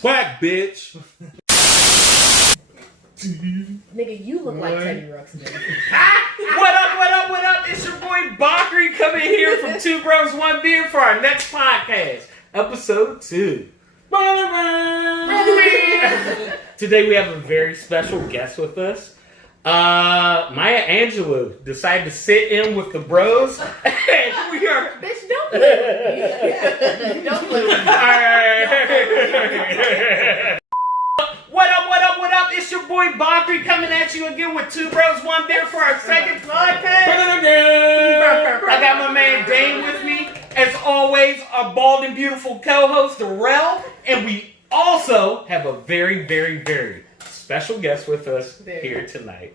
Quack, bitch. Nigga, you look like Teddy Ruxpin. What up? It's your boy Bakri coming here from Two Bros, One Beer for our next podcast, episode 2. Today we have a very special guest with us. Maya Angelou decided to sit in with the bros, and we are... Bitch, don't play with me. Don't play with me. What up? It's your boy Bakri coming at you again with Two Bros, One Beer for our second podcast. I got my man Dane with me. As always, our bald and beautiful co-host, Darrell. And we also have a very, very, very special guest with us here tonight.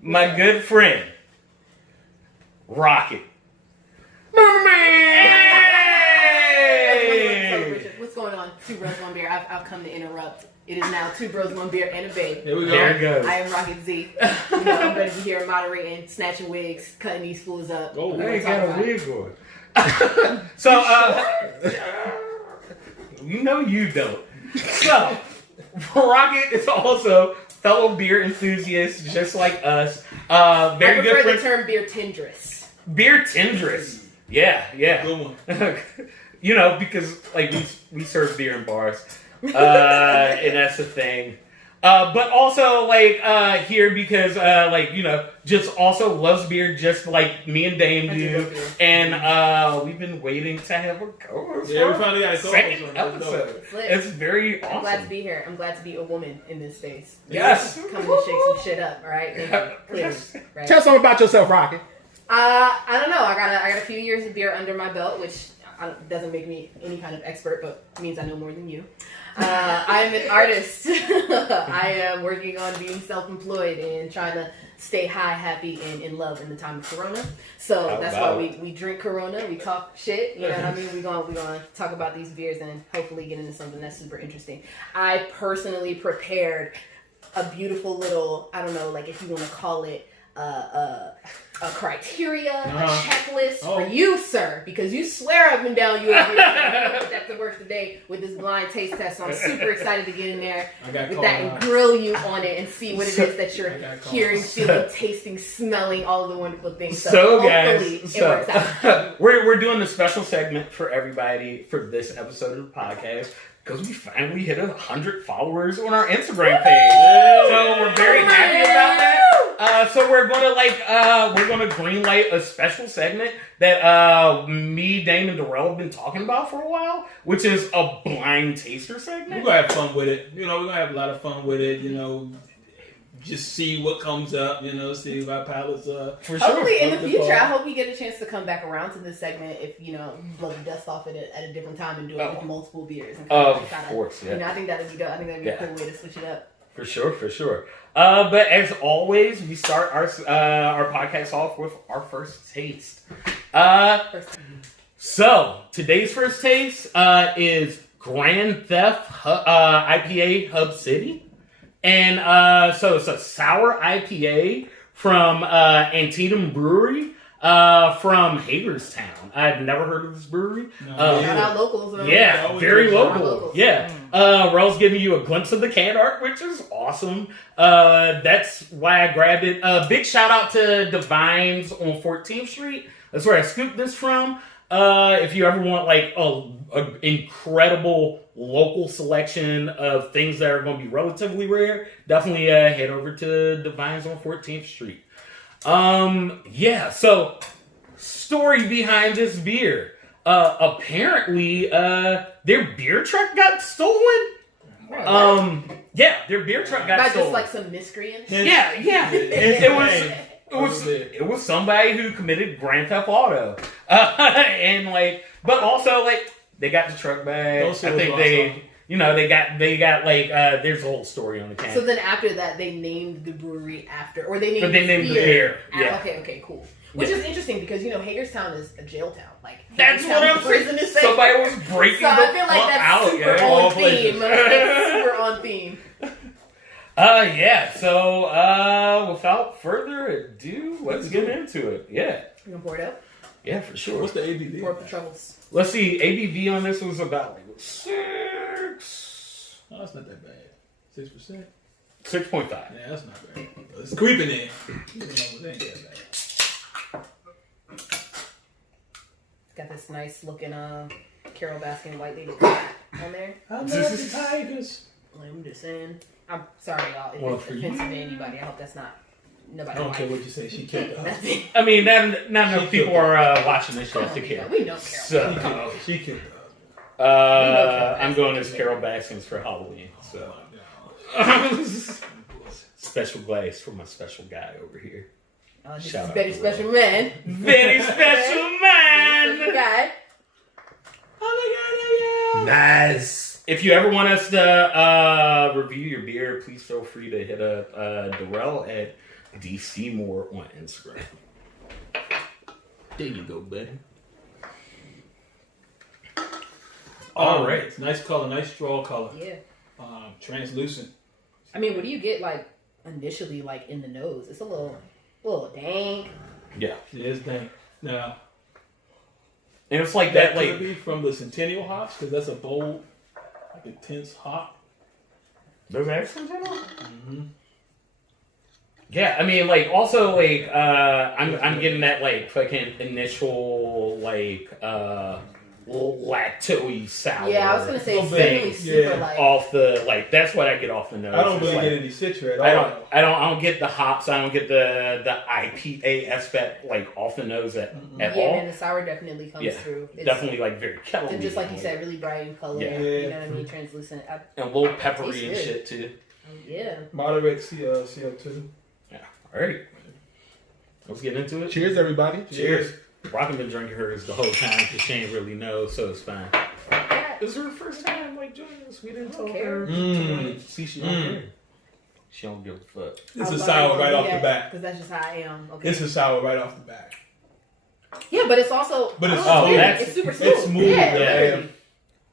My good friend, Rocket. What's going on? Two Bros, One Beer. I've come to interrupt. It is now Two Bros, One Beer, and a babe. There we go. There it goes. I am Rocket Z. I'm ready to be here moderating, snatching wigs, cutting these fools up. Oh, I ain't got a wig on. So, you know you don't. So, Rocket is also fellow beer enthusiast, just like us. Very I good prefer friend. the term beer tendress. Beer tendress. Yeah. Good one. You know, because like we serve beer in bars, and that's the thing. But also like here because like you know just also loves beer just like me and Dame do, and we've been waiting to have a co-host. Yeah, we finally got a co-host second on episode. It's very awesome. I'm glad to be here. I'm glad to be a woman in this space. Yes. Come and shake some shit up, all right? Clearly, right? Tell us something about yourself, Rocket. I don't know. I got a few years of beer under my belt, which doesn't make me any kind of expert, but means I know more than you. I'm an artist. I am working on being self-employed and trying to stay high, happy, and in love in the time of Corona. So that's why we drink Corona. We talk shit. You know what I mean? We're gonna talk about these beers and hopefully get into something that's super interesting. I personally prepared a beautiful little, I don't know, like if you want to call it a criteria, a checklist for you, sir, because you swear up and down you agree. I put that to work today with this blind taste test, so I'm super excited to get in there with that and grill you on it and see what it is that you're hearing, feeling, tasting, smelling, all of the wonderful things. So hopefully guys, it works out. we're doing a special segment for everybody for this episode of the podcast. Because we finally hit 100 followers on our Instagram page, so we're very happy about that. So we're gonna greenlight a special segment that me, Dame, and Darrell have been talking about for a while, which is a blind taster segment. We're gonna have fun with it. You know, we're gonna have a lot of fun with it. You know, just see what comes up. You know, see if our palates for sure. Hopefully in the future, I hope we get a chance to come back around to this segment if you know blow the dust off it at a different time and do it with multiple beers. And of course, yeah. You know, I think that'd be dope. I think that'd be a cool way to switch it up. For sure. But as always, we start our podcast off with our first taste. So today's first taste is Grand Theft IPA Hub City. And so it's a sour IPA from Antietam Brewery from Hagerstown. I've never heard of this brewery. Shout out locals. Yeah, very local. Yeah. Rose giving you a glimpse of the can art, which is awesome. That's why I grabbed it. Big shout out to Divines on 14th Street. That's where I scooped this from. If you ever want like a incredible local selection of things that are going to be relatively rare, definitely head over to Divines on 14th Street. So story behind this beer. Apparently, their beer truck got stolen. Their beer truck got stolen. Not just like some miscreants. Yeah. It was somebody who committed Grand Theft Auto, but also they got the truck back. I think they got there's a whole story on the can. So then after that, they named the brewery after, or they named the beer. Yeah. Okay, cool. Which is interesting because Hagerstown is a jail town. Like that's what I'm saying. Somebody was breaking so I feel like that's super on theme. It's super on theme. So without further ado, let's get into it. Yeah. You gonna pour it up? Yeah, for sure. What's the ABV? Pour up the troubles. Let's see. ABV on this was about 6. Oh, that's not that bad. 6%. 6.5. Yeah, that's not bad. It's creeping in. It ain't that bad. Got this nice looking Carol Baskin White Lady hat on there. I love the Tigers. I'm just saying. I'm sorry, y'all. If Well, it's for offensive to anybody, I hope that's not nobody. I don't care what you say. She killed us. I mean, not enough people are watching this show to care. We know Carol. So, She killed us. I'm going as Carol Baskins for Halloween. So, special glass for my special guy over here. This Shout is out very to special Rob. man. Very special man. Special guy. Oh my God, Nice. If you ever want us to review your beer, please feel free to hit up Darrell at DC Moore on Instagram. there you go, buddy. All right. It's nice color, nice straw color. Yeah. Translucent. I mean, what do you get like initially like in the nose? It's a little dank. Yeah. It is dank. Now, And it's like that that, could like, be from the Centennial hops because that's a bold, like intense hop. those accents in it? Mm-hmm. Yeah, I mean, like, also, like, I'm getting that, like, fucking initial, like, lactose sour. Yeah, I was gonna say it's Little definitely bit, super yeah. like. Off the, like, that's what I get off the nose. I don't It's really like, get any citra at all. I don't get the hops. I don't get the IPA aspect like off the nose at Yeah, all. man, the sour definitely comes through. It's Definitely like very kettle. and just like you said, really bright in color. Yeah. You know what I mean? Translucent. And a little peppery Tastes and good. shit too. Yeah. Moderate CO2. Yeah. All right. Let's get into it. Cheers, everybody. Cheers. Robin been drinking hers the whole time because she ain't really know, so it's fine. This is her first time like joining us. We didn't tell her. See, she don't care. She don't give a fuck. This is sour right off the bat. Because that's just how I am. Okay. This is sour right off the bat. Yeah, but it's also. But it's I don't know, smooth. it's super smooth. It's smooth, Yeah. yeah.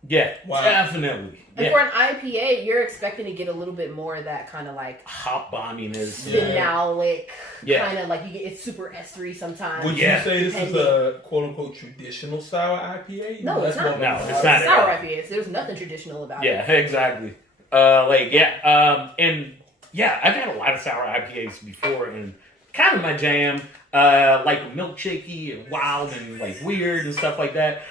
Yeah, Wow. definitely. And Yeah. for an IPA, you're expecting to get a little bit more of that kind of like Hop bombiness. phenolic, Yeah. kind of like you get. It's super estery sometimes. Would Yeah. you say this is a quote unquote traditional sour IPA? No, it's not. No, it's It's not. sour IPAs. There's nothing traditional about it. Yeah, exactly. And yeah, I've had a lot of sour IPAs before, and kind of my jam, like milkshakey and wild and like weird and stuff like that.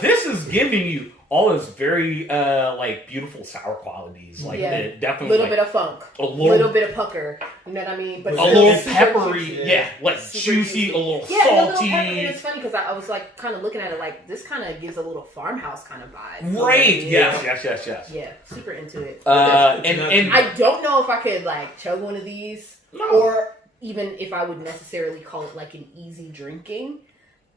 This is giving you all those very like beautiful sour qualities, like Yeah. definitely A little like, bit of funk, a a little bit of pucker. You know what I mean? But A a still little super peppery, juicy. yeah, like Super juicy, juicy. a little Yeah, and a little salty. pepper. And it's funny because I was like kind of looking at it like this kind of gives a little farmhouse kind of vibe. You know what I Right? mean? Yes. Yeah, super into it. And I don't know if I could like chug one of these, No. or even if I would necessarily call it like an easy drinking.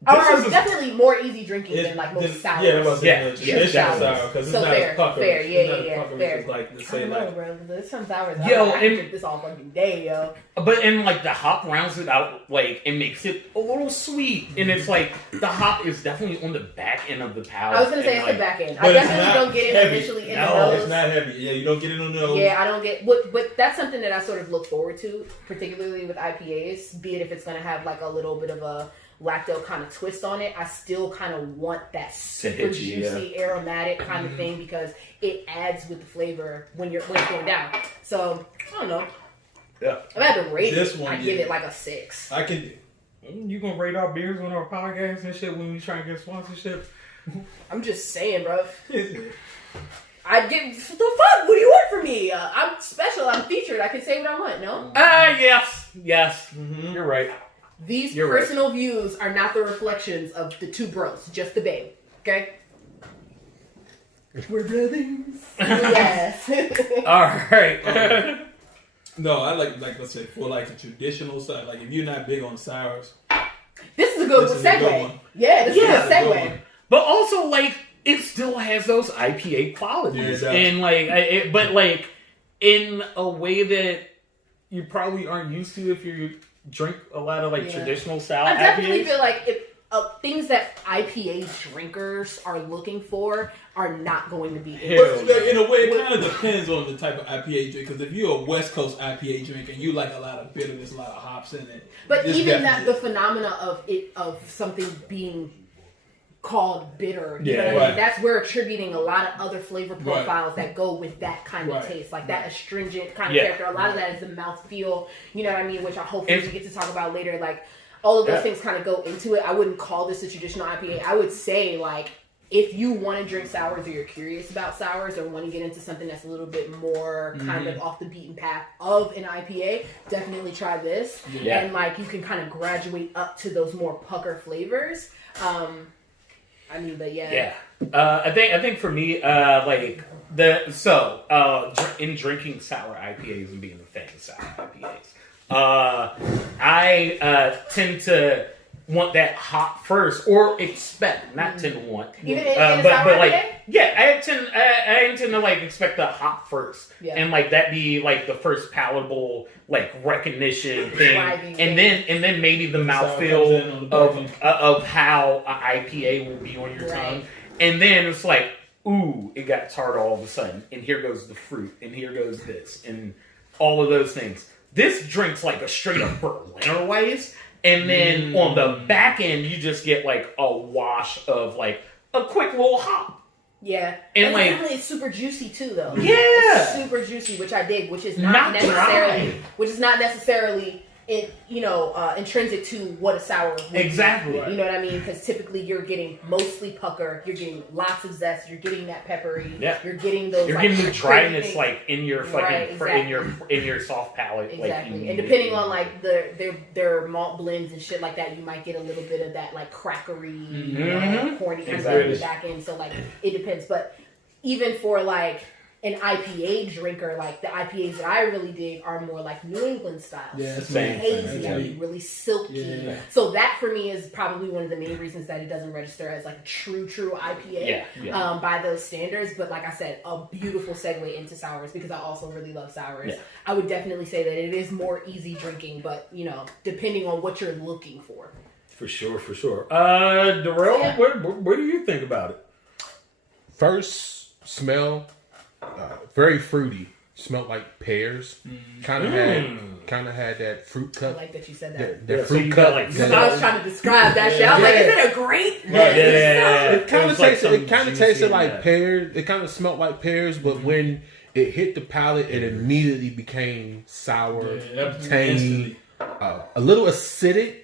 This Or is a- definitely more easy drinking than like most sours. Yeah, it was Yeah, traditional definitely. sour because it's So not fair, as puckery. fair, yeah, It's not as yeah, puckery fair. as like to I say don't know, like. bro. There's some sours. Yo, I and- can drink this all fucking day, yo. But and like the hop rounds it out, like it makes it a little sweet, and it's like the hop is definitely on the back end of the palate. I was gonna say and, it's like, the back end. I But it's definitely not don't get it heavy. initially in No, the nose. It's not heavy. Yeah, you don't get it on the nose. Yeah, I don't get. But that's something that I sort of look forward to, particularly with IPAs. Be it if it's gonna have like a little bit of a lacto kind of twist on it, I still kind of want that super hit you, juicy, aromatic kind of thing because it adds with the flavor when it's going down. So I don't know. Yeah. If I had to rate This it, one, I'd give yeah. it like a 6. I can. You gonna rate our beers on our podcast and shit when we try and get sponsorship? I'm just saying, bro. I'd get what the fuck. What do you want from me? I'm special. I'm featured. I can say what I want. No. Yes. Mm-hmm. You're right. These You're right. personal views are not the reflections of the two bros, just the babe. Okay? We're brothers. Yes. All right. No, I like let's say for like the traditional side. Like if you're not big on sours, This is a good This is a good segue. one. Yeah, this Yeah, is a good segue. one. But also, like, it still has those IPA qualities, Yeah, it does. and like, but like in a way that you probably aren't used to if you drink a lot of like Yeah. traditional style I definitely IPAs. feel like if things that IPA drinkers are looking for are not going to be. Hell but in a way, it kind of depends on the type of IPA drink. Because if you're a West Coast IPA drinker, you like a lot of bitterness, a lot of hops in it. But This even that, definitely- the phenomena of something being called bitter. You know what I mean? That's we're attributing a lot of other flavor profiles that go with that kind of taste, like that astringent kind of character. A lot of that is the mouthfeel. You know what I mean? Which I hopefully we get to talk about later. Like all of those things kind of go into it. I wouldn't call this a traditional IPA. I would say like if you want to drink sours or you're curious about sours or want to get into something that's a little bit more kind of off the beaten path of an IPA, definitely try this. And like you can kind of graduate up to those more pucker flavors. I mean, but I think for me, like in drinking sour IPAs and being a fan of sour IPAs, I tend to want that hop first, or expect, not tend to want, even but like I tend to like expect the hop first, and like that be like the first palatable like recognition thing, and then maybe the mouthfeel of how an IPA will be on your tongue, and then it's like, ooh, it got tart all of a sudden, and here goes the fruit, and here goes this, and all of those things. This drinks like a straight up Berliner Weiss. And then on the back end, you just get like a wash of like a quick little hop. Yeah, and like definitely it's super juicy too, though. Yeah, it's super juicy, which I dig. Which is not necessarily intrinsic to what a sour would be. Exactly. You know what I mean? Because typically you're getting mostly pucker, you're getting lots of zest, you're getting that peppery, you're getting those. You're getting the dryness like in your fucking in your soft palate. Exactly, like, and depending on like their malt blends and shit like that, you might get a little bit of that like crackery, corny kind of thing in the back end. So like it depends, but even for like an IPA drinker, like the IPAs that I really dig are more like New England style. Yeah, hazy, really silky. Yeah. So that for me is probably one of the main reasons that it doesn't register as like a true IPA by those standards. But like I said, a beautiful segue into sours because I also really love sours. Yeah. I would definitely say that it is more easy drinking, but you know, depending on what you're looking for. For sure. Darrell, what do you think about it? First smell. Very fruity. Smelled like pears. Kind of had that fruit cup. I like that you said that. That fruit cup. I was trying to describe that shit. I was like, is it a grape? It kind of tasted. It kind of tasted like pears. It kind of smelled like pears, but when it hit the palate, it immediately became sour, tangy, a little acidic.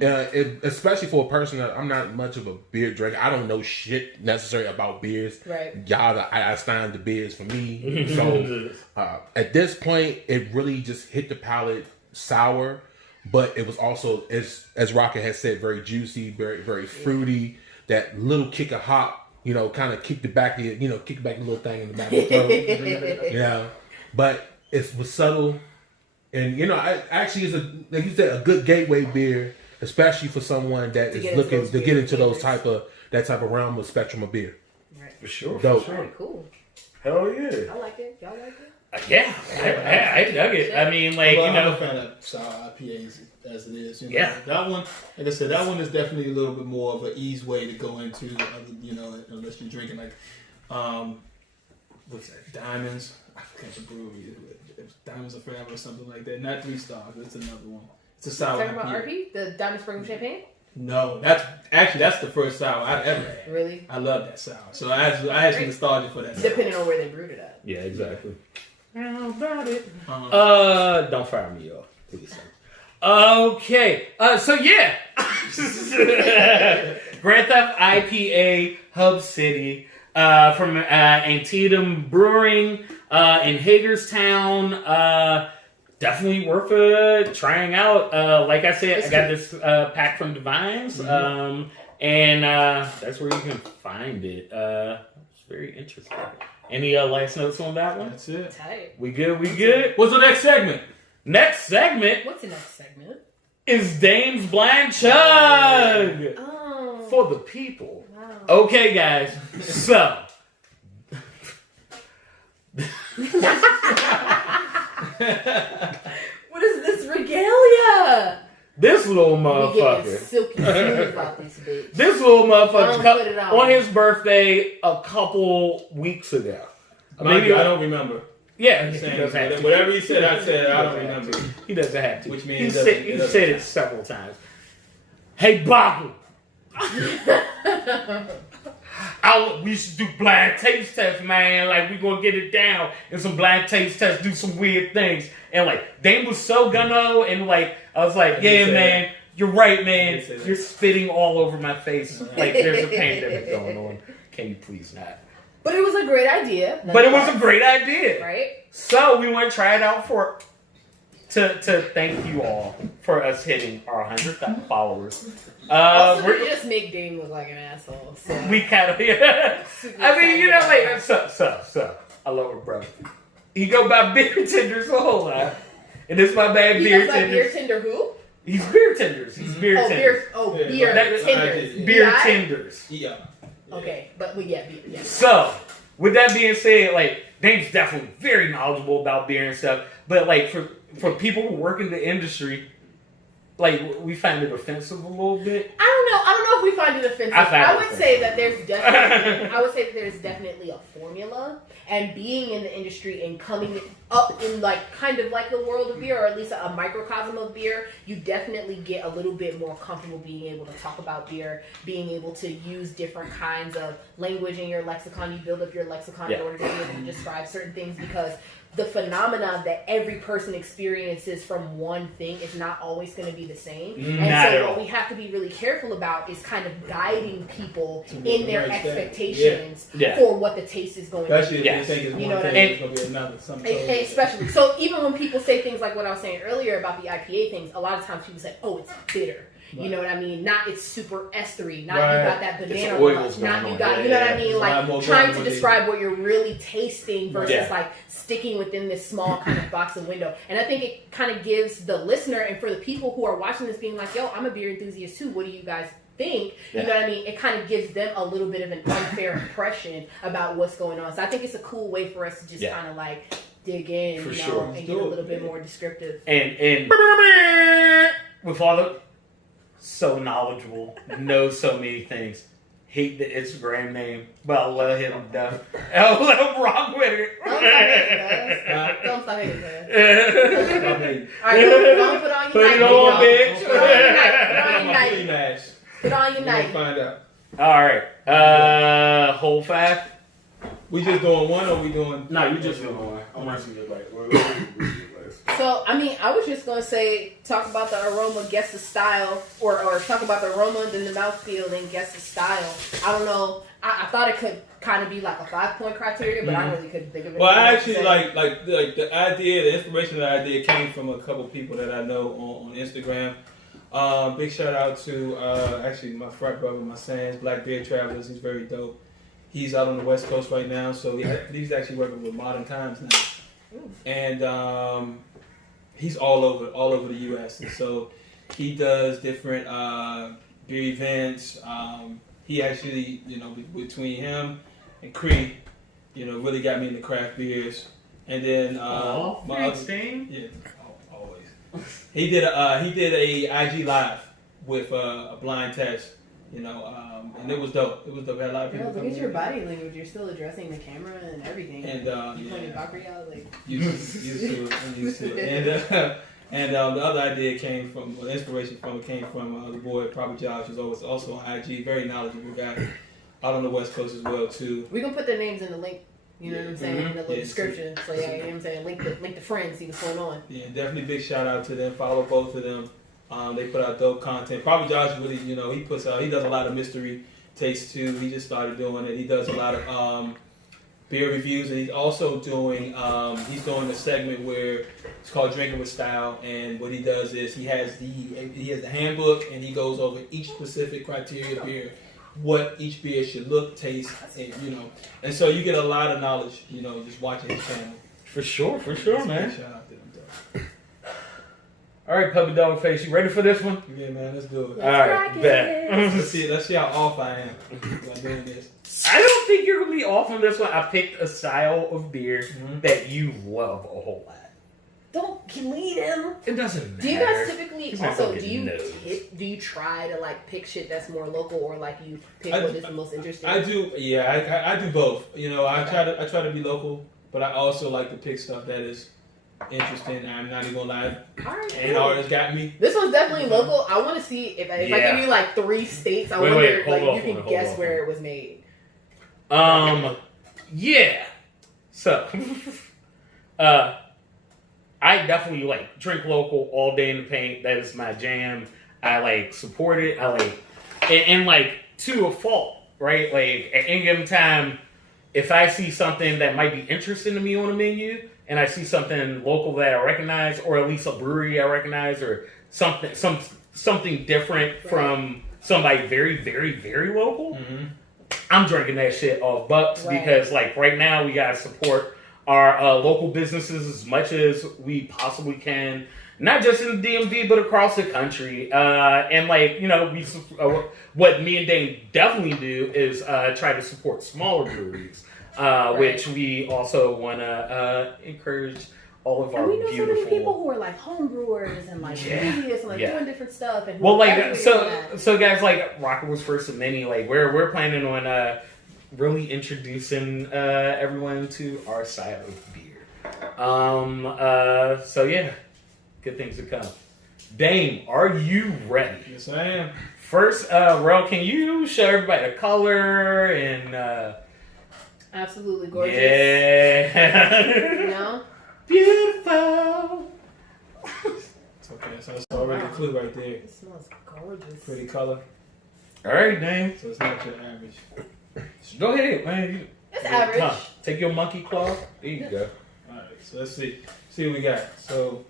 Especially for a person that I'm not much of a beer drinker. I don't know shit necessarily about beers. Right. Y'all, I stand the beers for me. So at this point, it really just hit the palate sour, but it was also as Rocket has said, very juicy, very very fruity. That little kick of hop, kind of kick back the little thing in the back of the throat. But it was subtle, and I actually is like you said, a good gateway beer. Especially for someone that is looking to get into that type of realm of spectrum of beer. Right. For sure. Right, cool. Hell yeah. I like it. Y'all like it? I dug it. I mean, like, I'm a fan of sour IPAs as it is. That one, like I said, that one is definitely a little bit more of an ease way to go into, unless you're drinking like, what's that? Diamonds. I forget the brewery. It was Diamonds of Forever or something like that. Not 3 stars. It's another one. It's a sour. Talking about RP, the Diamond Spring Champagne? No, that's the first sour I've ever had. Really? I love that sour. So I had some nostalgia for that. Depending on where they brewed it at. Yeah, exactly. How about it? Don't fire me off, please. Okay. So yeah, Grand Theft IPA Hub City from Antietam Brewing in Hagerstown. Definitely worth trying out. Like I said, I got this pack from Divines, and that's where you can find it. It's very interesting. Any last notes on that one? That's it. Tight. We good? What's the next segment? Next segment. What's the next segment? Is Dame's Blind Chug for the people. Wow. Okay, guys. So. What is this regalia? This little motherfucker. Silky smooth about this bitch. This little motherfucker on his birthday a couple weeks ago. Maybe I don't remember. Yeah, he doesn't have to. Whatever he said, I said I don't remember. He doesn't have to. Which means he said it several times. Hey, Baku, We should do blind taste tests, man. Like, we gonna get it down in some blind taste tests, do some weird things. And like, Dane was so gung-ho, and like, I was like, yeah, man, you're right, man. You're spitting all over my face. Like, there's a pandemic going on. Can you please not? But it was a great idea. But it was a great idea. Right? So we want to try it out to thank you all for us hitting our 100,000 followers. Also, we just make Dane look like an asshole. So. We kind of, yeah. I mean, you know, like, so. I love her, bro. He go by beer tenders a whole lot. And this my bad beer tenders. Beer tender who? He's beer tenders. He's beer tenders. Beer tenders. Beer tenders. Yeah. Okay, but yeah. So, with that being said, like, Dane's definitely very knowledgeable about beer and stuff. But like, for people who work in the industry, like, we find it offensive a little bit. I don't know if we find it offensive. I would say that there's definitely a formula, and being in the industry and coming up in like kind of like the world of beer, or at least a microcosm of beer, you definitely get a little bit more comfortable being able to talk about beer, being able to use different kinds of language in your lexicon. You build up your lexicon in order to be able to describe certain things, because the phenomena that every person experiences from one thing is not always going to be the same. And so what we have to be really careful about is kind of guiding people in their expectations for what the taste is going to be. Especially if they think it's one thing, it's going to be another. Especially. So even when people say things like what I was saying earlier about the IPA things, a lot of times people say, oh, it's bitter. You know what I mean? Not it's super estery. Not you got that banana punch. Not you got, you know what I mean? Like trying to describe what you're really tasting versus like sticking within this small kind of box and window. And I think it kind of gives the listener, and for the people who are watching this being like, yo, I'm a beer enthusiast too. What do you guys think? You know what I mean? It kind of gives them a little bit of an unfair impression about what's going on. So I think it's a cool way for us to just kind of like dig in, and get a little bit more descriptive. And with all the so knowledgeable, knows so many things. Hate the Instagram name, but I love him to death. I let him rock with it. Don't stop hating, man. Alright, don't put on your Put it on, bitch. Put on your night. Find out. Alright. Whole fact. We just doing one, or we doing? No, you just doing one. I'm watching your like. So, I mean, I was just going to say, talk about the aroma, guess the style, or talk about the aroma, then the mouthfeel, then guess the style. I don't know. I thought it could kind of be like a 5-point criteria, but I really couldn't think of it. Well, I actually like the idea, the inspiration of the idea came from a couple people that I know on Instagram. Big shout out to actually my frat brother, my Sans, Black Beer Travelers. He's very dope. He's out on the West Coast right now, so he's actually working with Modern Times now. And he's all over the U.S. And so he does different beer events. He actually, between him and Cree, really got me into craft beers. And then always. He did a IG live with a blind test. And it was dope. It was dope. Had a lot of people. Look at your body language. You're still addressing the camera and everything. And you pointed Bakri out like used to it. And the other idea came from, the inspiration from it came from the boy Prophet Josh, who's also on IG, very knowledgeable guy, out on the West Coast as well too. We can put their names in the link. You know what I'm saying? In the little description. So you know what I'm saying? Link the friends. See what's going on. Yeah, definitely big shout out to them. Follow both of them. They put out dope content. Probably Josh really, he does a lot of mystery taste too. He just started doing it. He does a lot of beer reviews, and he's also doing a segment where it's called Drinking with Style. And what he does is he has the handbook, and he goes over each specific criteria of beer, what each beer should look, taste, and so you get a lot of knowledge, just watching his channel. For sure, man. Shout out to them, though. All right, Puppy Dog Face, you ready for this one? Yeah, man, let's do it. All right, bet. Let's see how off I am while doing this. I don't think you're gonna be off on this one. I picked a style of beer that you love a whole lot. Don't lead him. It doesn't matter. Do you guys typically also do you try to like pick shit that's more local, or like you pick what is the most interesting? I do. Yeah, I do both. I try to be local, but I also like to pick stuff that is interesting. I'm not even gonna lie. All right, And artists got me. This one's definitely local. I want to see if I give you like 3 states. I wonder if like you can guess where it was made. Yeah. So, I definitely like drink local all day in the paint. That is my jam. I like support it. I like, and like to a fault, right? Like at any given time, if I see something that might be interesting to me on a menu, and I see something local that I recognize, or at least a brewery I recognize, or something different from somebody very, very, very local, I'm drinking that shit off bucks because like right now we gotta support our local businesses as much as we possibly can, not just in the DMV but across the country. And like what me and Dane definitely do is try to support smaller breweries, which we also want to encourage all of our and we know beautiful. so many people who are like home brewers and like enthusiasts and like doing different stuff. And well, like so guys, like Rocker was first of many. Like we're planning on really introducing everyone to our side of beer. So yeah, good things to come. Dame, are you ready? Yes, I am. First, Rel, can you show everybody the color and? Absolutely gorgeous. Yeah. You know. Beautiful. It's okay. So it's already a clue right there. It smells gorgeous. Pretty color. All right, Dame. So it's not your average. Go ahead, man. It's average. Huh. Take your monkey claw. There you go. All right. So let's see. See what we got. So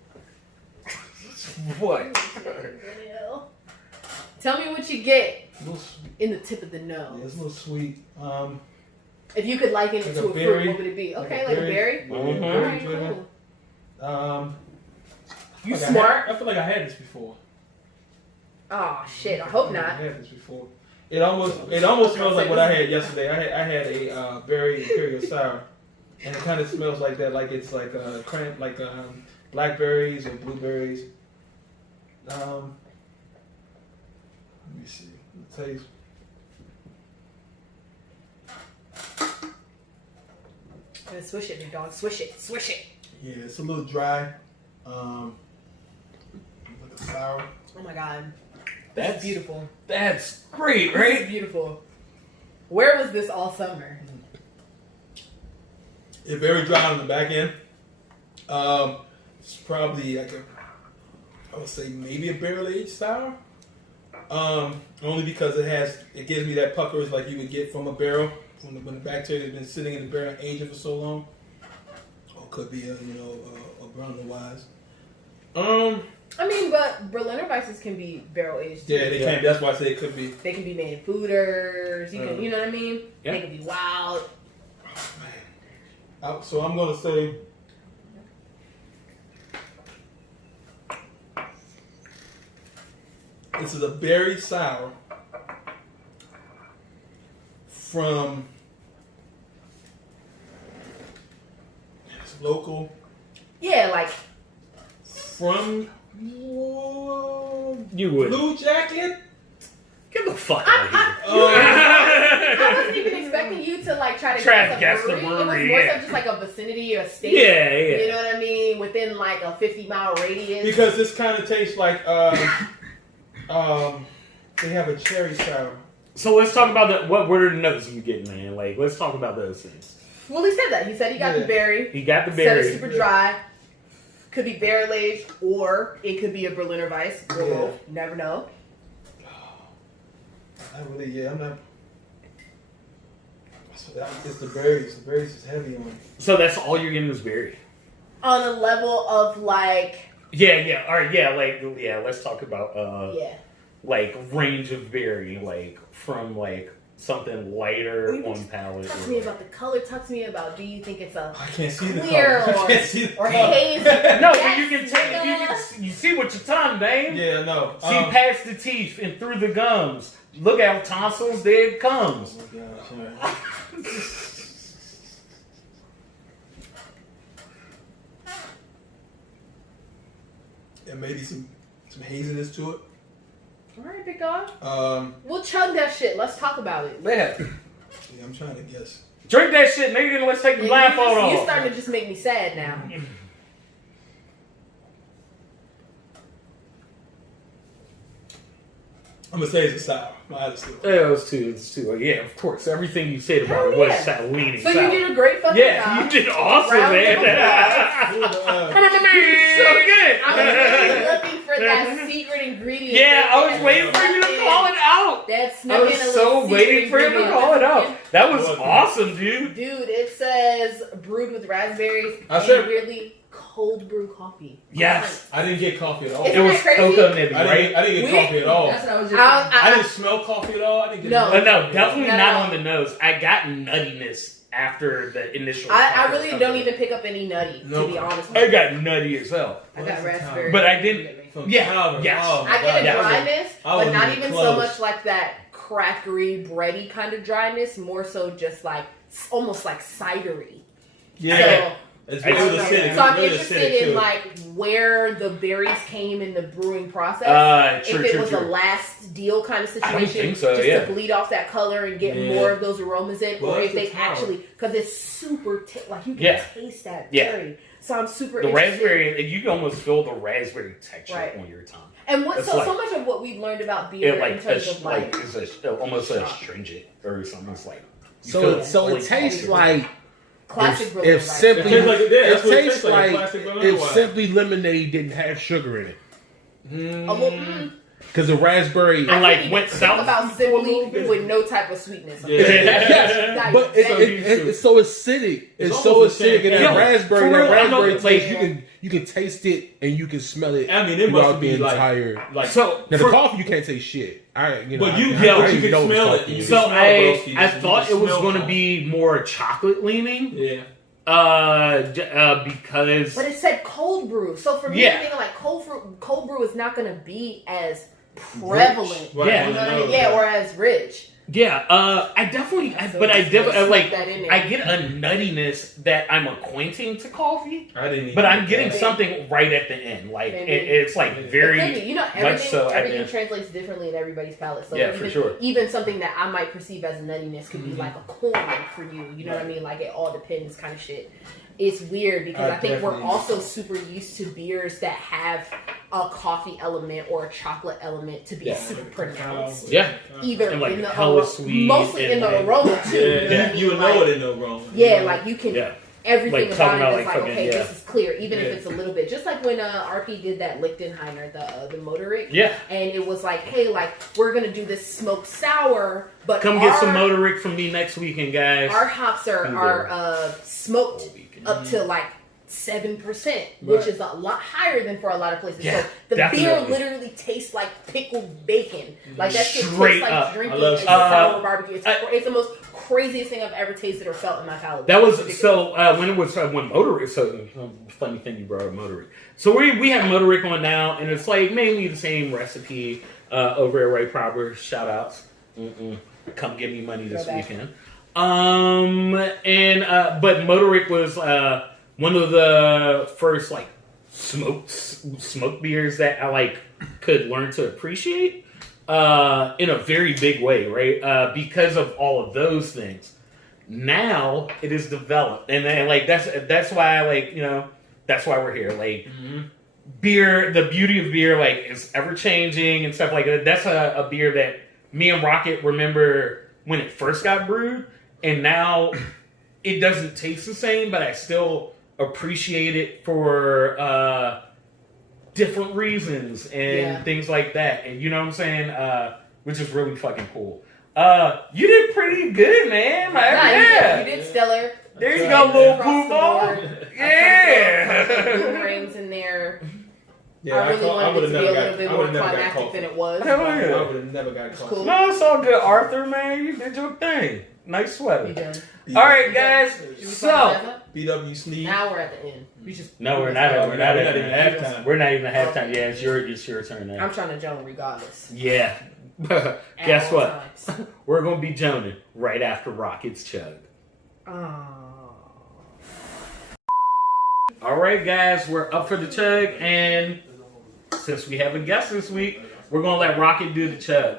What? Tell me what you get a little sweet. in the tip of the nose. Yeah, it's a little sweet. If you could liken it Like to a a berry. fruit, what would it be? Okay, like a berry. Mhm. All right, cool. You smart. I feel like I had this before. Oh shit! I hope I not. had this before. It almost smells like what I had yesterday. I had a berry imperial sour, and it kind of smells like that. Like it's like blackberries or blueberries. Let me see. The taste. Swish it, big dog. Swish it. Swish it. Yeah, it's a little dry. Like a sour. Oh my god. That's beautiful. That's great, This right? is beautiful. Where was this all summer? It's very dry on the back end. It's probably I would say maybe a barrel aged sour. Only because it gives me that puckers like you would get from a barrel when the bacteria has been sitting in the barrel aging for so long. Or could be a Brown wise. I mean, but Berliner Weisses can be barrel aged. Yeah, they can. That's why I say it could be. They can be made in fooders. You can, you know what I mean? Yeah. They can be wild. Oh, man. So I'm gonna say. This is a berry sour from it's local Yeah, like from You would. Blue Jacket. Get the fuck out of here. I wasn't even expecting you to like try to guess the a brewery. brewery, It was more yeah. so just like a vicinity or a state. Yeah, yeah. You know what I mean? Within like a 50-mile radius. Because this kind of tastes like they have a cherry sour. So let's talk about what are the notes you getting, man? Like, let's talk about those things. Well, he said that. He said he got the berry. He got the Said berry. it's super dry. Could be barrel aged, or it could be a Berliner Weiss. Or both. Never know. I'm not. It's the berries. The berries is heavy on it. So that's all you're getting is berry. On a level of like. Yeah. All right. Yeah. Let's talk about Yeah. like range of berry, like from like something lighter on palate. Talk to me about the color. Talk to me about. Do you think it's a I can't see the clear color. I or can't see the or color. hazy? No, but Yes, you can take you see what your tongue, man. Yeah, no. See past the teeth and through the gums. Look out, tonsils, there it comes. Oh my gosh, and maybe some haziness to it. All right, big dog. Yeah, We'll chug that shit. Let's talk about it. Yeah. I'm trying to guess. Drink that shit, nigga, and let's take the blindfold You off. starting to just make me sad now. I'm gonna say it's a sour. Honestly. Yeah, it's two. Yeah, of course. Everything you said about it was leaning So sour. you did a great fucking Yeah, job. you did awesome, man. You're so good. I was really looking for that secret ingredient. Yeah, I was waiting for you to call it out. That's I was so waiting for him to call it out. That was awesome, dude. Dude, it says brewed with raspberries I and said- really cold brew coffee. Yes. I didn't get coffee at all. Isn't It was that crazy? cocoa nibby, I right? didn't get coffee at all. That's what I was just I didn't smell coffee at all. I didn't get No. No, definitely No. not on the nose. I got nuttiness after the initial. I really don't even pick up any nutty, to be honest with I you. got nutty as hell. I got raspberry. But I didn't. From Yeah, Calvert. yes. Oh, my I get a God. dryness, I but wasn't not even even close. so much like that crackery, bready kind of dryness. More so just like almost like cidery. Yeah. So, It's I really know. acidic. so I'm really interested acidic, in too. like where the berries came in the brewing process. True, if it true, was true. a last deal kind of situation, I don't think so, just yeah. to bleed off that color and get Yeah. more of those aromas in, Well, or if that's they the power. actually, because it's super, like you can Yeah. taste that Yeah. berry. So I'm super The interested. raspberry, you can almost feel the raspberry texture Right. on your tongue. And what It's so like- so much of what we've learned about beer It like in terms of like it's almost astringent or something. It's like you So feel it, so fully it tastes tasted. like classic if Berliner Weisse. simply It tastes like- yeah, that's it what it tastes tastes like, like classic Berliner if Weisse. simply lemonade didn't have sugar in it. A little, Because the raspberry, And I like think went think south about simply with no type of sweetness. Yeah. yes, Like, but it's so acidic. It's so almost a acidic, and champagne. that Yeah, raspberry, for that real, I know, raspberry like- taste, you can taste it and you can smell it. I mean, it must throughout be the like, entire. like So Now for- the coffee, you can't taste shit. but you, I but didn't you even can know smell was it. coffee. You so can smell I Broskies. I You thought can it was smell going to coffee. be more chocolate leaning. Yeah. Because But it said cold brew. So for me, Yeah. I'm thinking like cold brew is not going to be as prevalent. Right, Yeah. You know what I mean? no, Yeah, no. or as rich. yeah, I definitely, So but I just definitely sneak like that in there. I get a nuttiness that I'm acquainting to coffee, I didn't. but even I'm get getting that. something right at the end. Like Maybe. it's like Yeah. very. It could be. You know, much everything, so, everything yeah. translates differently in everybody's palate. So Yeah, even, for sure. even something that I might perceive as a nuttiness could be Mhm. like a corn for you. You know what I mean? Like it all depends kind of shit. It's weird because I think we're definitely- also super used to beers that have a coffee element or a chocolate element to be Yeah. super pronounced. Yeah. Either And, like, in the hella aroma, sweet mostly and, in the like- aroma too. Yeah, You know what I mean? you would know Like, it in the aroma. Yeah, like you can. Yeah. Everything Like, about talking it about, is like, like, fucking- okay, yeah. this is clear, even Yeah. if it's a little bit. Just like when RP did that Lichtenheiner, the Motoric, Yeah, and it was like, hey, like we're gonna do this smoked sour, but come get some Motoric from me next weekend, guys. Our hops are Come smoked Whole weekend. up to like 7%, which Right. is a lot higher than for a lot of places. Yeah, so the definitely. beer literally tastes like pickled bacon. Like that shit Straight tastes like up. drinking I love a shit. sour barbecue. It's, I- it's the most craziest thing I've ever tasted or felt in my palate. That was It's so when it was when Motoric. So funny thing you brought up Motoric. So we have Motoric on now, and it's like mainly the same recipe over at Ray Proper. Shout outs. Come give me money this Throwback. weekend. But Motoric was one of the first like smoked beers that I like could learn to appreciate in a very big way, right? Because of all of those things. Now it is developed, and then like that's why I like that's why we're here. Like beer, the beauty of beer like is ever changing and stuff like that. That's a beer that me and Rocket remember when it first got brewed, and now it doesn't taste the same, but I still appreciate it for different reasons and things like that. And you know what I'm saying? Which is really fucking cool. You did pretty good, man. Like, yeah. You did stellar. There you go, little Across the poofo. board. Yeah. Boomerangs in there. Yeah, I really wanted it to be a little bit more never got climactic coffee. than it was. Hell but yeah. I would have never got coffee. Cool. No, it's all good, Arthur, man. You did your thing. Nice We sweater. done. All right, guys. Should we So, find that? BW Sneed. Now we're at the end. We just no, we're not. Oh, We're not even at halftime. We're not even at halftime. Yeah, it's your turn now. I'm trying to join regardless. Yeah. At Guess all what? times. We're gonna be joning right after Rockets chug. Oh. All right, guys, we're up for the chug, and since we have a guest this week, we're gonna let Rocket do the chug.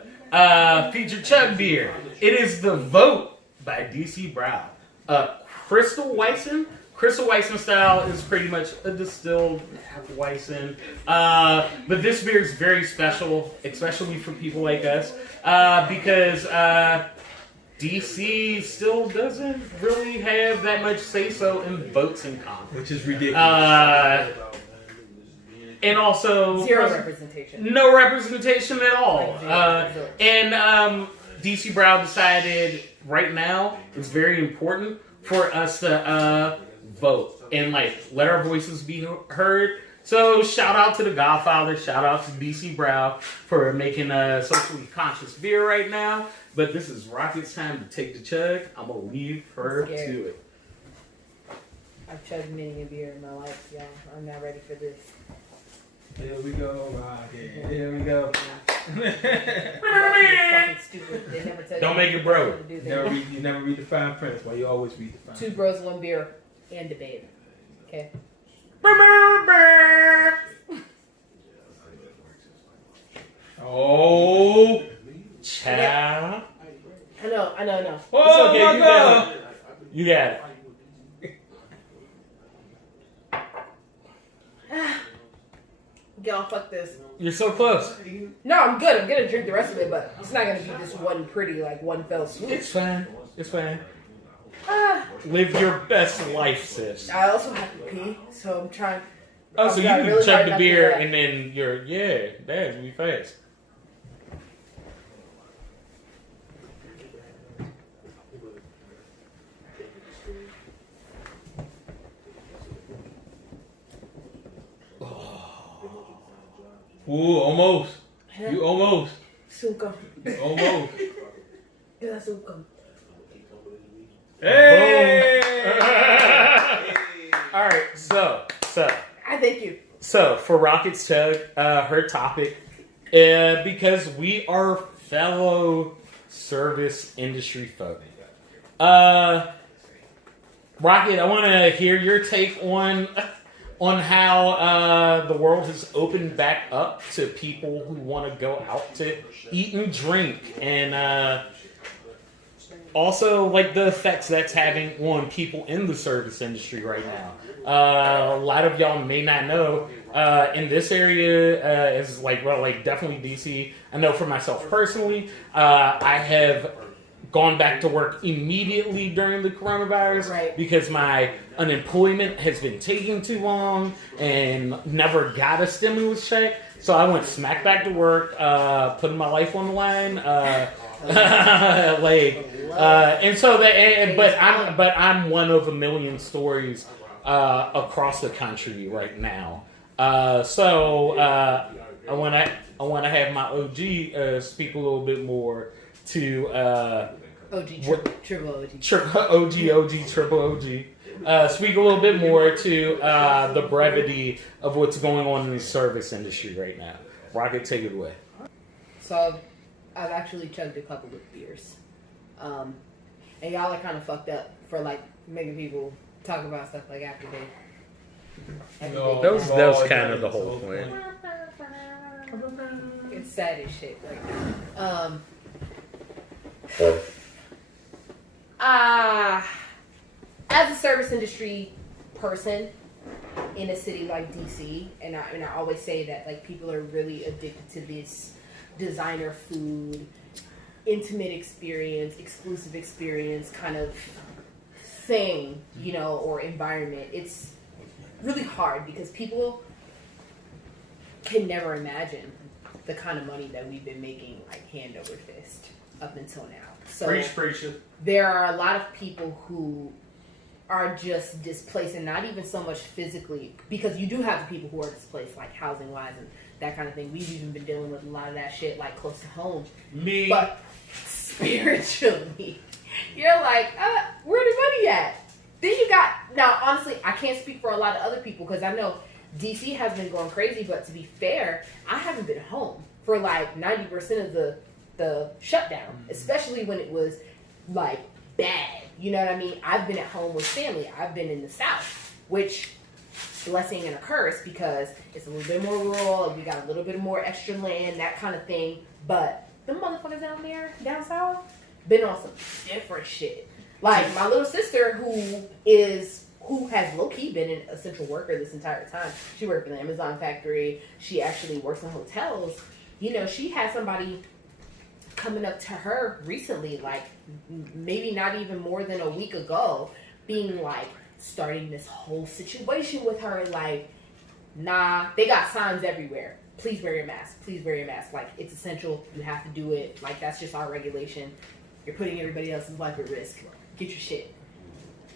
Featured chug beer. It is the Vote by DC Brown. Crystal Weissen, Crystal Weissen style is pretty much a distilled Weissen. But this beer is very special, especially for people like us, because DC still doesn't really have that much say-so in votes in comp. Which is ridiculous. And also... Zero representation. No representation at all. And DC Brow decided right now it's very important for us to vote and like let our voices be heard. So shout out to the Godfather, shout out to DC Brow for making a socially conscious beer right now. But this is Rocket's time to take the chug. I'm gonna leave her to it. I've chugged many a beer in my life, y'all. I'm not ready for this. Here we go, Rocket. Here we go. Fucking stupid. They never tell Don't make it bro. You never read the fine print. Why you always read the fine print. 2 bros, 1 beer, and debate. Okay. Oh, Child. I know. oh okay, my God! You got it. Y'all, fuck this. You're so close. No, I'm good. I'm gonna drink the rest of it, but it's not gonna be this one pretty, like, one fell swoop. It's fine. It's fine. Live your best life, sis. I also have to pee, so I'm trying. Oh, so you trying can really chug hard the not to beer do that. and then that'd be fast. Ooh, almost. You almost. Suka. Almost. Yeah, suka. Hey! All right, so I thank you. So for Rocket's Chug, her topic, because we are fellow service industry folk. Rocket, I want to hear your take on how the world has opened back up to people who want to go out to eat and drink, and also like the effects that's having on people in the service industry right now. A lot of y'all may not know, in this area is definitely DC. I know for myself personally, I have gone back to work immediately during the coronavirus because my unemployment has been taking too long and never got a stimulus check. So I went smack back to work, putting my life on the line. But I'm one of a million stories across the country right now. So I want to have my OG speak a little bit more to OG, triple OG. Triple OG. Speak a little bit more to the brevity of what's going on in the service industry right now. Rocket, take it away. So I've actually chugged a couple of beers. And y'all are kind of fucked up for like making people talk about stuff like after they. That was kind of the whole point. It's sad as shit right now. As a service industry person in a city like DC, and I always say that like people are really addicted to this designer food, intimate experience, exclusive experience kind of thing, or environment. It's really hard because people can never imagine the kind of money that we've been making like hand over fist up until now. So Preach. there are a lot of people who are just displaced, and not even so much physically, because you do have the people who are displaced like housing wise and that kind of thing. We've even been dealing with a lot of that shit like close to home. Me. But spiritually, you're like, where the money at? Then you got, now honestly, I can't speak for a lot of other people because I know DC has been going crazy, but to be fair, I haven't been home for like 90% of the shutdown, especially when it was like bad. You know what I mean? I've been at home with family. I've been in the South, which blessing and a curse because it's a little bit more rural. We got a little bit more extra land, that kind of thing. But the motherfuckers down south, been on some different shit. Like my little sister, who has low-key been an essential worker this entire time. She worked for the Amazon factory. She actually works in hotels. You know, she had somebody coming up to her recently, like maybe not even more than a week ago, being like, starting this whole situation with her, like, nah, they got signs everywhere. Please wear your mask. Please wear your mask. Like, it's essential. You have to do it. Like, that's just our regulation. You're putting everybody else's life at risk. Get your shit.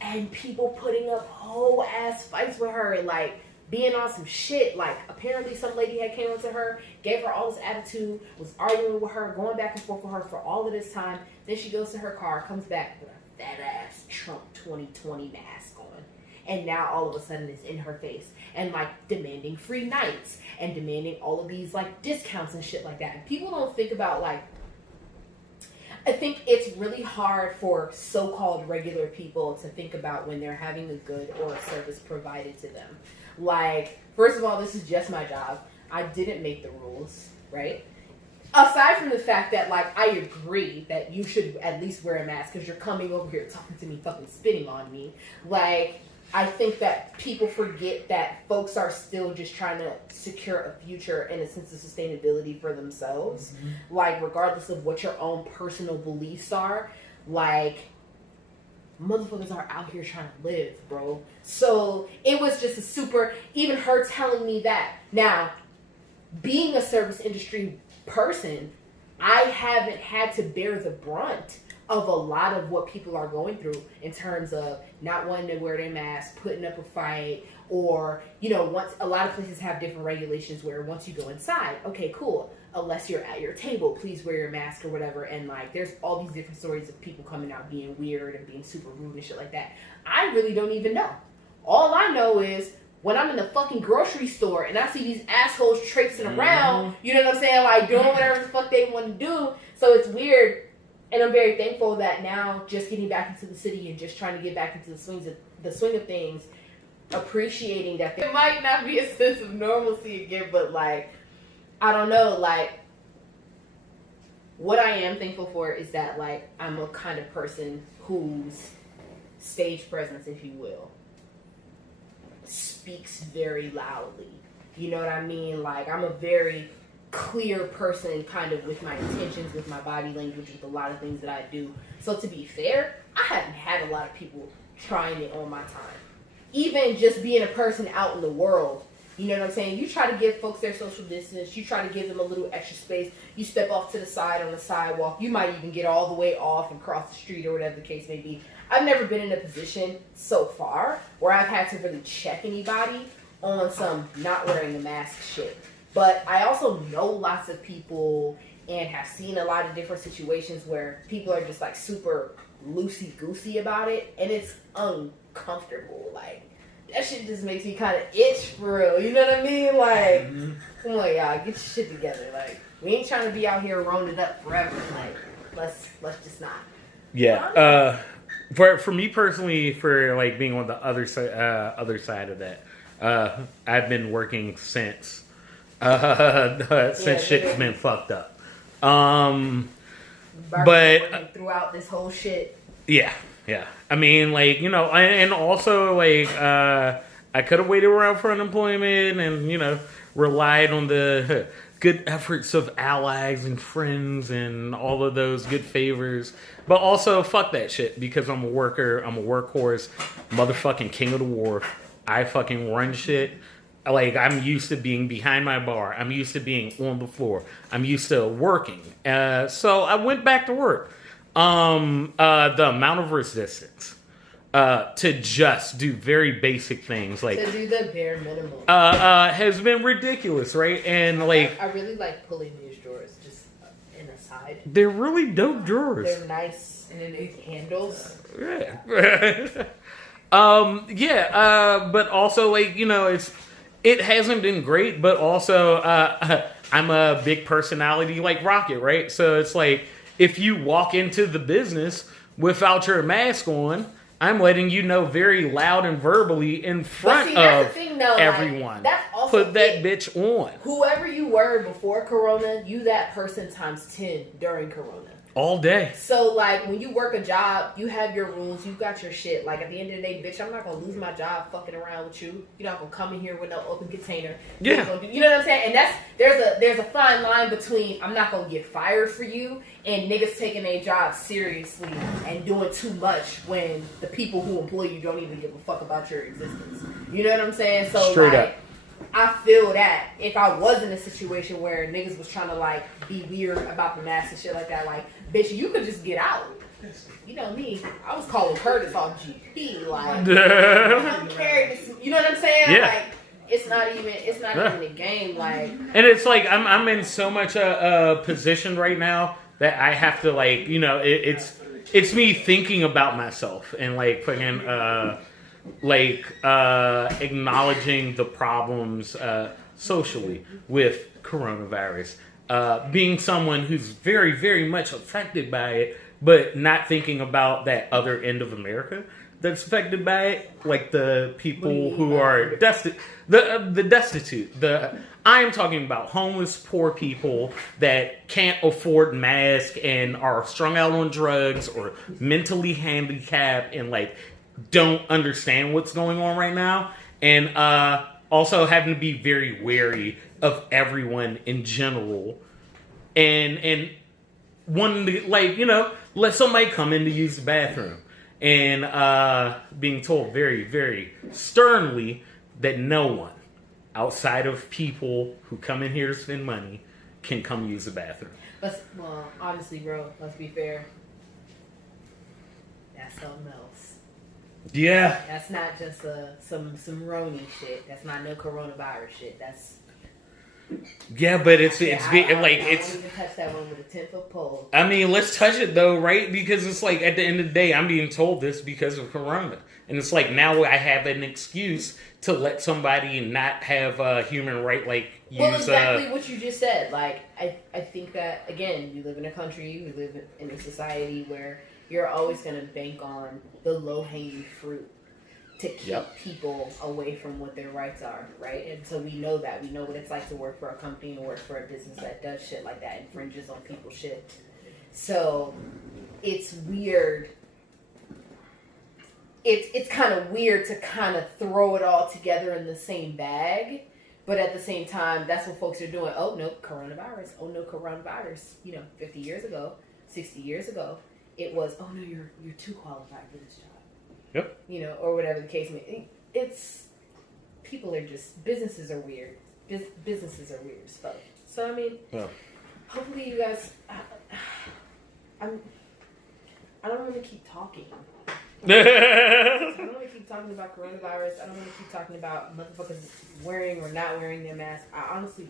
And people putting up whole ass fights with her, like, being on some shit. Like, apparently some lady had came up to her, gave her all this attitude, was arguing with her, going back and forth with her for all of this time. Then she goes to her car, comes back with a fat ass Trump 2020 mask on. And now all of a sudden it's in her face. And, like, demanding free nights. And demanding all of these, like, discounts and shit like that. And people don't think about, like, I think it's really hard for so-called regular people to think about when they're having a good or a service provided to them. Like, first of all, this is just my job. I didn't make the rules, right? Aside from the fact that, like, I agree that you should at least wear a mask because you're coming over here talking to me, fucking spitting on me. Like, I think that people forget that folks are still just trying to secure a future and a sense of sustainability for themselves. Mm-hmm. Like, regardless of what your own personal beliefs are, like, motherfuckers are out here trying to live, bro. So it was just a super, even her telling me that. Now, being a service industry person, I haven't had to bear the brunt of a lot of what people are going through in terms of not wanting to wear their mask, putting up a fight, or, you know, once a lot of places have different regulations where once you go inside, okay, cool, unless you're at your table, please wear your mask or whatever. And, like, there's all these different stories of people coming out being weird and being super rude and shit like that. I really don't even know. All I know is when I'm in the fucking grocery store and I see these assholes traipsing around, you know what I'm saying, like, doing whatever the fuck they want to do. So it's weird. And I'm very thankful that now, just getting back into the city and just trying to get back into the swing of things, appreciating that there might not be a sense of normalcy again, but, like, I don't know, like, what I am thankful for is that, like, I'm a kind of person whose stage presence, if you will, speaks very loudly. You know what I mean? Like, I'm a very clear person kind of with my intentions, with my body language, with a lot of things that I do. So to be fair, I haven't had a lot of people trying it on my time. Even just being a person out in the world, you know what I'm saying? You try to give folks their social distance, you try to give them a little extra space, you step off to the side on the sidewalk, you might even get all the way off and cross the street or whatever the case may be. I've never been in a position so far where I've had to really check anybody on some not wearing a mask shit. But I also know lots of people and have seen a lot of different situations where people are just, like, super loosey-goosey about it, and it's uncomfortable. Like, that shit just makes me kind of itch for real. You know what I mean? Like, come on, y'all, get your shit together. Like, we ain't trying to be out here rolling it up forever. Like, let's just not. Yeah. For me personally, for, like, being on the other side of that, I've been working since shit's been fucked up. But throughout this whole shit. Yeah. I mean, like, you know, and also, like, I could have waited around for unemployment and, you know, relied on the good efforts of allies and friends and all of those good favors. But also, fuck that shit, because I'm a worker, I'm a workhorse, motherfucking king of the wharf. I fucking run shit. Like, I'm used to being behind my bar. I'm used to being on the floor. I'm used to working. So I went back to work. The amount of resistance to just do very basic things, like to do the bare minimum, has been ridiculous, right? And, like, I really like pulling these drawers just in the side. They're really dope drawers. They're nice and it handles. Yeah. But also, like, you know, it hasn't been great, but also I'm a big personality like Rocket, right? So it's like, if you walk into the business without your mask on, I'm letting you know very loud and verbally in front of everyone. Like, that's also put that bitch on. Whoever you were before Corona, you that person times 10 during Corona. All day. So, like, when you work a job, you have your rules, you got your shit. Like, at the end of the day, bitch, I'm not gonna lose my job fucking around with you. You're not gonna come in here with no open container. Yeah. You know what I'm saying? And there's a fine line between I'm not gonna get fired for you and niggas taking their job seriously and doing too much when the people who employ you don't even give a fuck about your existence. You know what I'm saying? So, Straight like, up. I feel that if I was in a situation where niggas was trying to like be weird about the mask and shit like that, like, bitch, you could just get out. You know me, I was calling Curtis off GP, like, I don't carry this, you know what I'm saying? Yeah. Like, it's not even a game, like. And it's like I'm in so much a position right now that I have to, like, you know, it's me thinking about myself and like fucking acknowledging the problems socially with coronavirus. Being someone who's very, very much affected by it, but not thinking about that other end of America that's affected by it, like the people who are destitute. I am talking about homeless, poor people that can't afford masks and are strung out on drugs or mentally handicapped and like don't understand what's going on right now, and also having to be very wary of everyone in general, and wanting to, like, you know, let somebody come in to use the bathroom, and being told very, very sternly that no one outside of people who come in here to spend money can come use the bathroom. Well, honestly, bro, let's be fair. That's something else. Yeah. That's not just some Roni shit. That's not no coronavirus shit. That's. Yeah, but it's I won't it's. even touch that one with a 10-foot pole. I mean, let's touch it though, right? Because it's like at the end of the day, I'm being told this because of Corona, and it's like now I have an excuse to let somebody not have a human right, like use. Well, exactly what you just said. Like, I think that again, we live in a country, we live in a society where you're always going to bank on the low-hanging fruit to keep people away from what their rights are, right? And so we know that. We know what it's like to work for a company and work for a business that does shit like that, infringes on people's shit. So it's weird. It's kind of weird to kind of throw it all together in the same bag, but at the same time, that's what folks are doing. Oh, no, coronavirus. Oh, no, coronavirus. You know, 50 years ago, 60 years ago, it was, oh no, you're too qualified for this job. Yep. You know, or whatever the case may be. It's, people are just, businesses are weird. Businesses are weird stuff. So, I mean, hopefully you guys, I don't want to keep talking. I don't want to keep talking about coronavirus. I don't want to keep talking about motherfuckers wearing or not wearing their mask. I honestly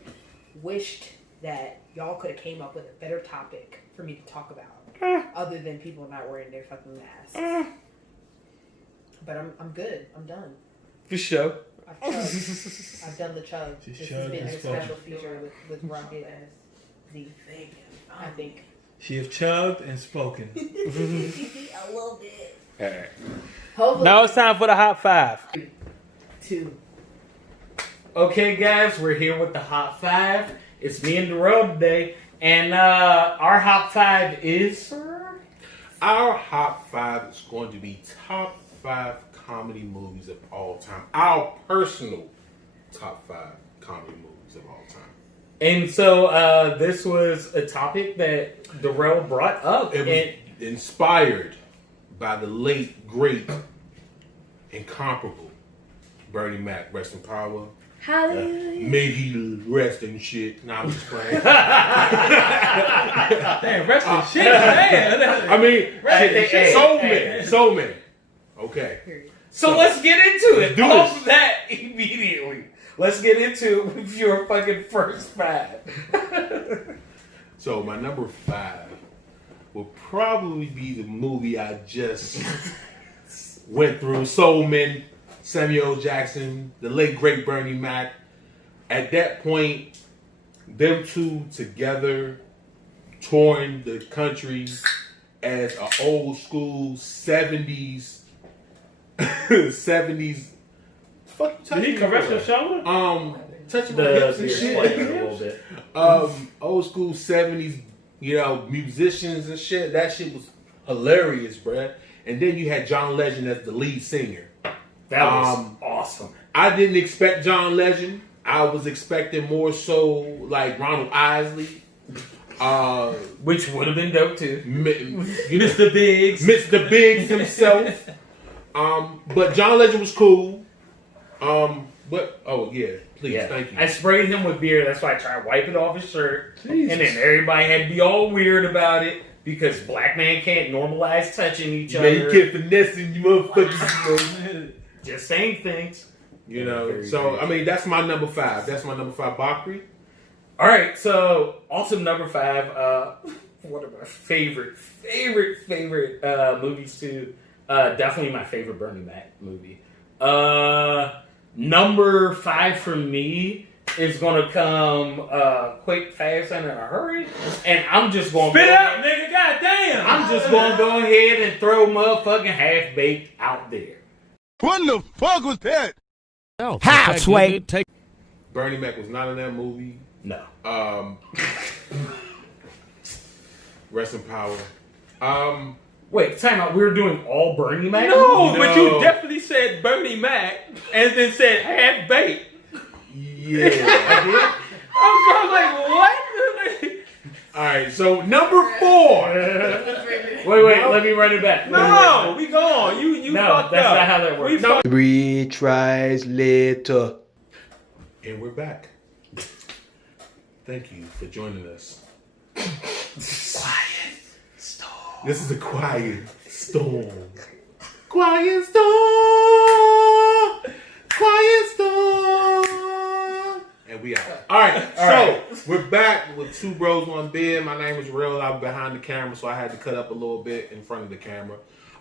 wished that y'all could have came up with a better topic for me to talk about. Other than people not wearing their fucking masks. But I'm good. I'm done. For sure. I've done the chug. This has been a special feature with Rocket as the thing, I think. She have chugged and spoken. A little bit. Alright. Hopefully. Now it's time for the hot five. 2. Okay, guys, we're here with the hot five. It's me and Darrell today. And our hot five is... Our hot five is going to be top 5 comedy movies of all time. Our personal top 5 comedy movies of all time. And so this was a topic that Darrell brought up. It was inspired by the late, great, incomparable Bernie Mac, rest in power. Hallelujah. May he rest in shit. Nah, I'm just playing. Damn, rest in shit, man. I mean, so many. Okay. So let's get into it. Do Off this. that immediately. Let's get into it with your fucking first 5. So my number 5 will probably be the movie I just went through. Soul Men, Samuel L. Jackson, the late great Bernie Mac. At that point, them two together touring the country as an old school 70s. Fuck, Did he caress your shoulder? Touching my hips and shit. A little bit. Old school 70s musicians and shit. That shit was hilarious, bruh. And then you had John Legend as the lead singer. That was awesome. I didn't expect John Legend. I was expecting more so like Ronald Isley. Which would have been dope too. Mr. Biggs. Mr. Biggs himself. But John Legend was cool. Please, thank you. I sprayed him with beer. That's why I tried to wipe it off his shirt. Jesus. And then everybody had to be all weird about it because black man can't normalize touching each other. You can't finessing you motherfuckers. Just saying things. That's my number 5. That's my number 5, Bakri. All right, so awesome number 5. One of my favorite movies too. Definitely my favorite Bernie Mac movie. Number 5 for me is gonna come quick, fast, and in a hurry. And I'm just gonna spit out, nigga. Goddamn. I'm just gonna go ahead and throw motherfucking Half Baked out there. What the fuck was that? How, Sway? Bernie Mac was not in that movie. No. Rest in power. Wait, time out. We were doing all Bernie Mac? No, but you definitely said Bernie Mac and then said Half Baked. Yeah, I did. I was like, what? Alright, so number 4. Wait, let me run it back. No, we gone. You no, fucked that's up. not how that works. 3 tries later. And we're back. Thank you for joining us. Quiet storm. This is a quiet storm. Quiet storm. Quiet storm. And we out. Alright, so we're back with 2 Bros, 1 Beer. My name is Real. I'm behind the camera, so I had to cut up a little bit in front of the camera.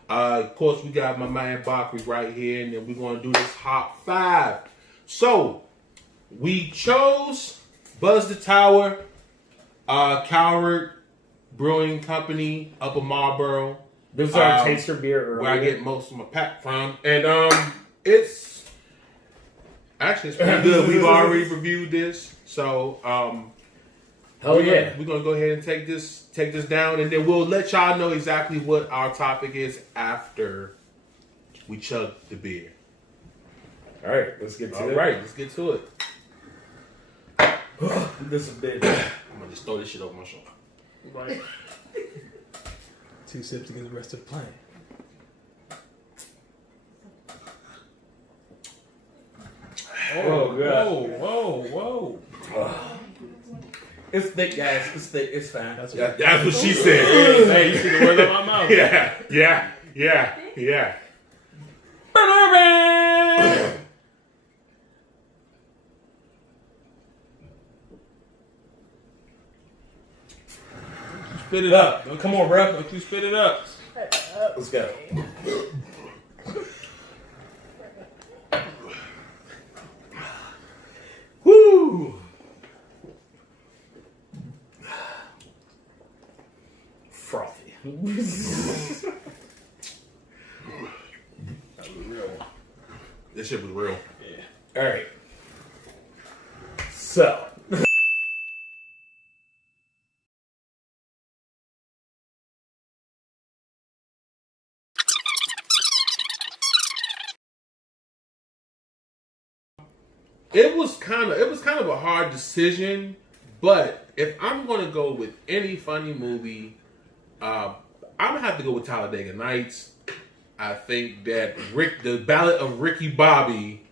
Of course, we got my man Bakri right here, and then we're going to do this Hot 5. So, we chose Buzz the Tower, Calvert Brewing Company, Upper Marlboro. This is our taster beer earlier. Where I get most of my pack from. And it's pretty good. We've already reviewed this. So we're gonna go ahead and take this down, and then we'll let y'all know exactly what our topic is after we chug the beer. All right, let's get to it. All right, let's get to it. This is big. I'm gonna just throw this shit over my shoulder. Right. 2 sips to get the rest of the plan. Oh, God. Whoa. It's thick, guys. It's thick. It's fine. That's what she said. Hey, you see the word on my mouth. Yeah. Spit it up. Come on, bro. Don't you spit it up. Let's go. Woo! Frothy. This shit was real. Yeah. All right. So. It was kind of a hard decision, but if I'm going to go with any funny movie, I'm gonna have to go with Talladega Nights. I think that the Ballad of Ricky Bobby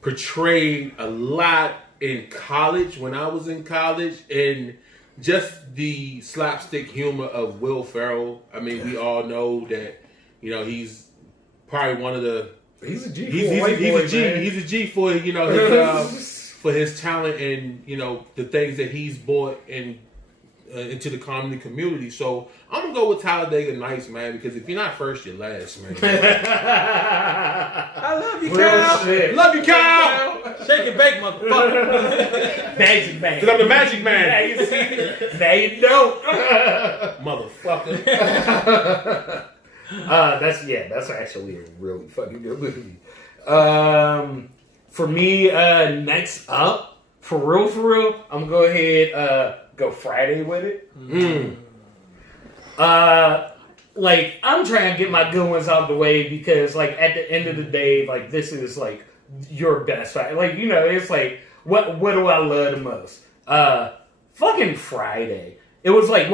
portrayed a lot in college when I was in college, and just the slapstick humor of Will Ferrell. I mean, we all know that he's probably one of the. He's a G. He's a G. He's a G for his for his talent and the things that he's brought into the comedy community. So I'm gonna go with Talladega Nights, man, because if you're not first, you're last, man. I love you, Kyle. Love you, Kyle. Shake and bake, motherfucker. Magic Man. Because I'm the Magic Man. Now you see. Now you don't. Motherfucker. That's actually a really fucking good movie. For me, next up, for real, I'm gonna go ahead, go Friday with it. Mm. Like, I'm trying to get my good ones out of the way because, like, at the end of the day, like, this is, like, your best fight. Like, you know, it's like, what do I love the most? Fucking Friday. It was like,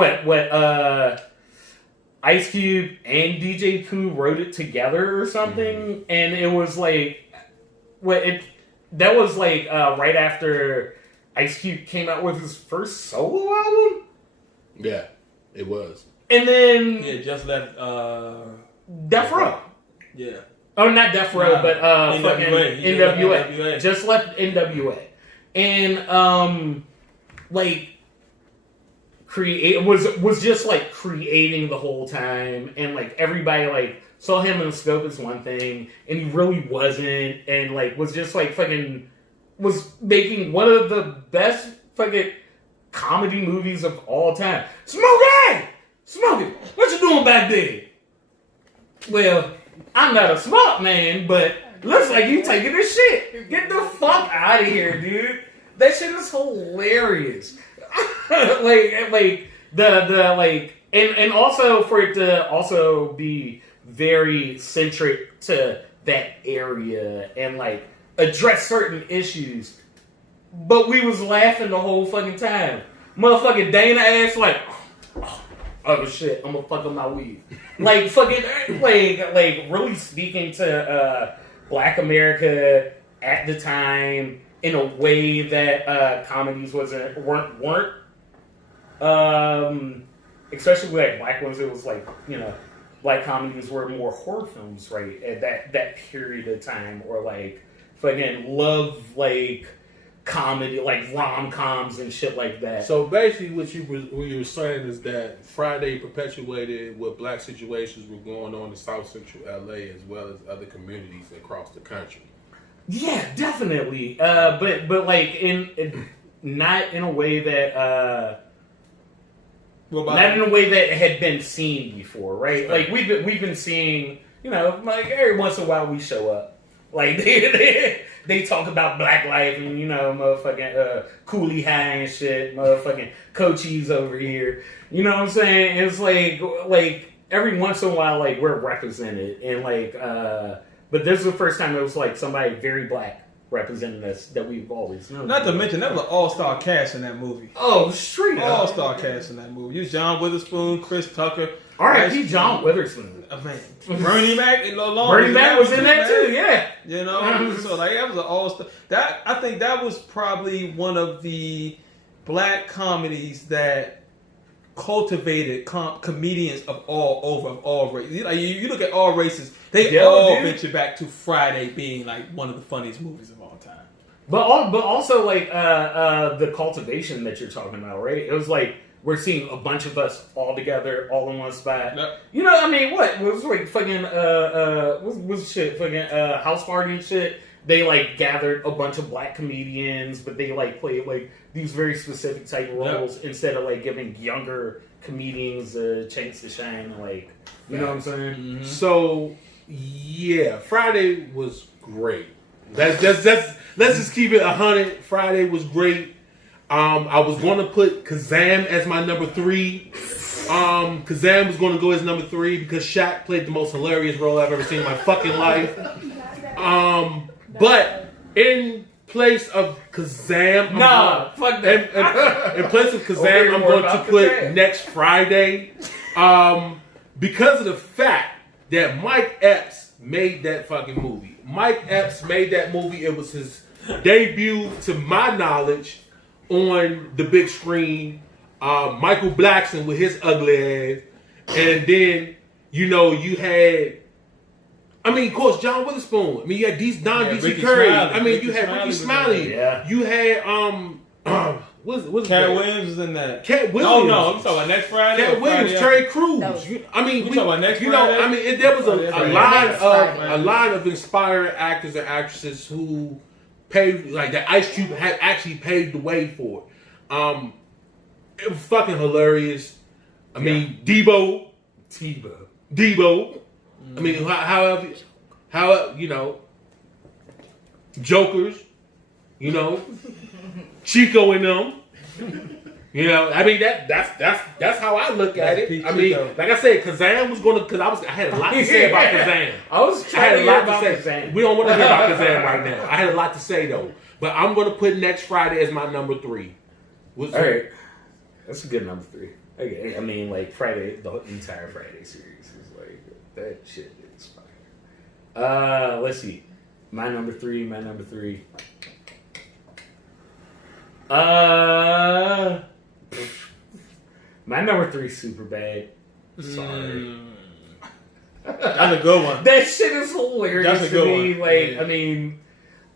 Ice Cube and DJ Pooh wrote it together or something, and it was like, that was like right after Ice Cube came out with his first solo album. Yeah, it was. And then just left Death Row. Yeah. Oh, not Death Row, but fucking NWA. NWA. Just left NWA, and like. Was just like creating the whole time, and like everybody like saw him in the scope as one thing, and he really wasn't, and like was just like fucking was making one of the best fucking comedy movies of all time. Smokey, what you doing back there? Well, I'm not a smart man, but looks like you taking this shit. Get the fuck out of here, dude. That shit is hilarious. like the and also for it to also be very centric to that area and like address certain issues, but we was laughing the whole fucking time. Motherfucking Dana ass like, oh shit, I'm gonna fuck up my weed. Like fucking like really speaking to Black America at the time. In a way that comedies weren't, especially with like black ones. It was like, you know, black comedies were more horror films, right, at that period of time, or like fucking love like comedy, like rom-coms and shit like that. So basically, what you were saying is that Friday perpetuated what black situations were going on in South Central LA as well as other communities across the country. Yeah, definitely. But like in not in a way that not in a way that had been seen before, right? Like we've been seeing, you know, like every once in a while we show up, like they talk about Black life and, you know, motherfucking Coolie High and shit, motherfucking Cochise over here. You know what I'm saying? It's like every once in a while, like we're represented and like. But this is the first time it was like somebody very black representing us that we've always known. Not to mention, that was an all-star cast in that movie. Oh, straight up. All-star cast in that movie. You John Witherspoon, Chris Tucker. R.I.P. John Witherspoon. Man. Bernie Mac. Bernie Mac was in that too, yeah. You know? So like that was an all-star. I think that was probably one of the black comedies that cultivated comedians of all races. Like, you look at all races, they all venture back to Friday being like one of the funniest movies of all time. But also like the cultivation that you're talking about, right? It was like we're seeing a bunch of us all together, all in one spot. Yep. You know, I mean, what it was like fucking was shit fucking house party and shit. They like gathered a bunch of black comedians, but they like played like these very specific type of roles instead of like giving younger comedians a chance to shine. Like, you know what I'm saying? Mm-hmm. So yeah, Friday was great. Let's just keep it 100. Friday was great. I was going to put Kazam as my number 3. Kazam was going to go as number 3 because Shaq played the most hilarious role I've ever seen in my fucking life. But in place of Kazam, fuck that. In place of Kazam, I'm going to put Next Friday, because of the fact that Mike Epps made that fucking movie. Mike Epps made that movie. It was his debut, to my knowledge, on the big screen. Michael Blackson with his ugly ass, and then you know you had. I mean, of course, John Witherspoon. I mean, you had Don DC Curry. Smiley. I mean, you had Ricky Smiley. Yeah. You had what's Cat Williams was in that. Cat Williams. No, I'm talking about Next Friday. Cat Williams, Terry Crews. I mean, we talking about Next you Friday. know, I mean, there was a line of inspiring actors and actresses who paved, like that Ice Cube had actually paved the way for. It was fucking hilarious. I mean, Debo. I mean, how you know, Jokers, you know, Chico and them. You know, I mean that's how I look at That's it. peak I mean, though. like I said, Kazam was gonna I had a lot to say about Kazam. I was I trying had to a hear lot about to say. Kazam. We don't want to hear about Kazam right now. I had a lot to say though, but I'm gonna put next Friday as my number 3. What's All right, that's a good number 3. Okay, I mean, like Friday, the entire Friday series is like that shit is fire. Let's see, my number 3. My number 3 is Super Bad. Sorry. That's a good one. That shit is hilarious That's a to good me. one. Like, Yeah. I mean,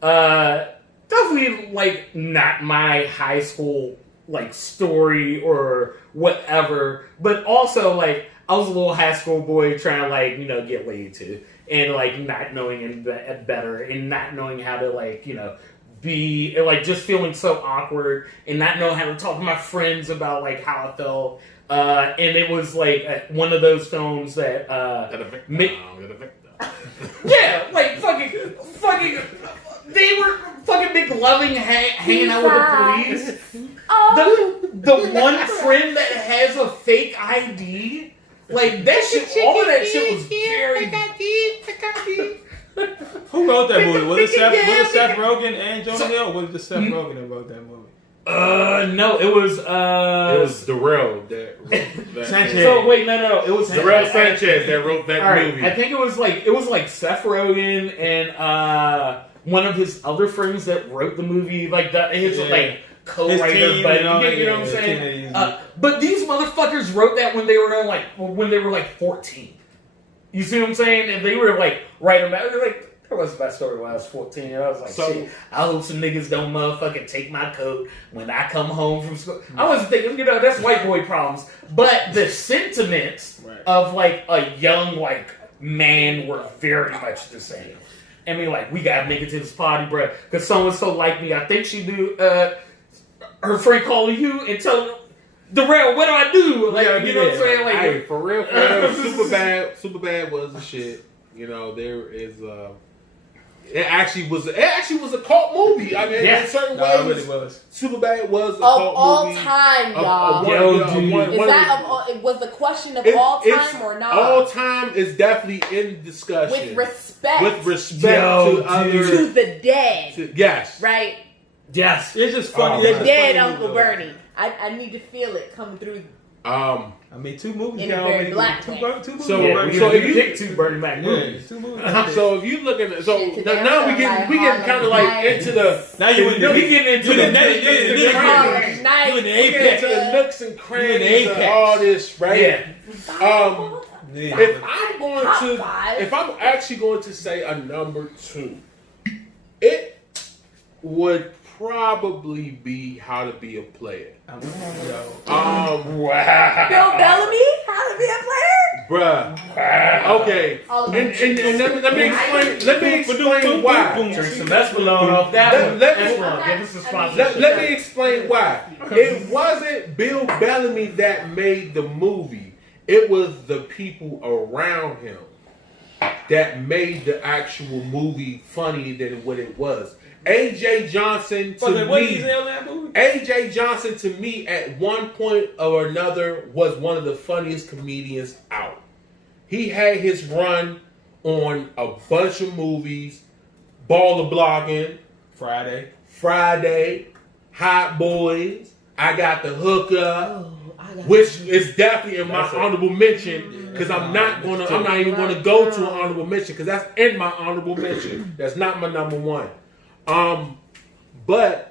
definitely like not my high school like story or whatever, but also like I was a little high school boy trying to like, you know, get laid too, and like not knowing it better and not knowing how to like, you know, be like just feeling so awkward and not knowing how to talk to my friends about like how I felt. And it was like one of those films that yeah, like fucking they were fucking McLovin hanging out with the police. The one friend that has a fake ID, like that shit, all of that shit was very. Who wrote that movie? Was it Seth Rogen and Jonah Hill? Or was it just Seth Rogen that wrote that movie? No, it was Darrell that wrote that. Sanchez. So wait, no, it was Darrell Sanchez that wrote that All right, movie. I think it was like Seth Rogen and one of his other friends that wrote the movie, like his like co-writer, team but and all you know what I'm that, saying? yeah. But these motherfuckers wrote that when they were like 14. You see what I'm saying? And they were like writing about it. Like, that was my story when I was 14. And I was like, shit, I hope some niggas don't motherfucking take my coat when I come home from school. I was thinking, you know, that's white boy problems. But the sentiments of like a young like man were very much the same. I mean, like, we gotta make it to this party, bro. Because so-and-so like me. I think she do her friend calling you and telling her, Darrell, what do I do? Like, you know what I'm saying? Like, hey, for real, Superbad was the shit. You know, there is it actually was a cult movie. I mean, in certain ways, it really was. Superbad was a Of cult all movie. time, y'all. Was the question of all time or not? All time is definitely in discussion. With respect. To others. To the dead. Yes. Right? yes. It's just funny. The dead Uncle Bernie. I need to feel it come through. I mean, 2 movies. In a very black way. Two movies. So if you pick 2 Bernie Mac movies. 2 movies. So if you look at it, so Shit, now we getting kind of like into the Now you We getting into the You in the apex. into the nooks and You in the crannies of apex. all this, right? Yeah. If I'm actually going to say a number 2, it would probably be How to Be a Player. Wow. Bill Bellamy? How to be a player? Bruh. Okay. And let me explain why. Drink some Espelon off that one. Espelon, give us a sponsor. Let me explain why. It wasn't Bill Bellamy that made the movie. It was the people around him that made the actual movie funny than what it was. AJ Johnson to me at one point or another was one of the funniest comedians out. He had his run on a bunch of movies, Baller Blogging, Friday, Hot Boys, I Got the Hookup, which is definitely in my honorable mention because I'm not even gonna go to an honorable mention because that's in my honorable mention. That's not my number 1. But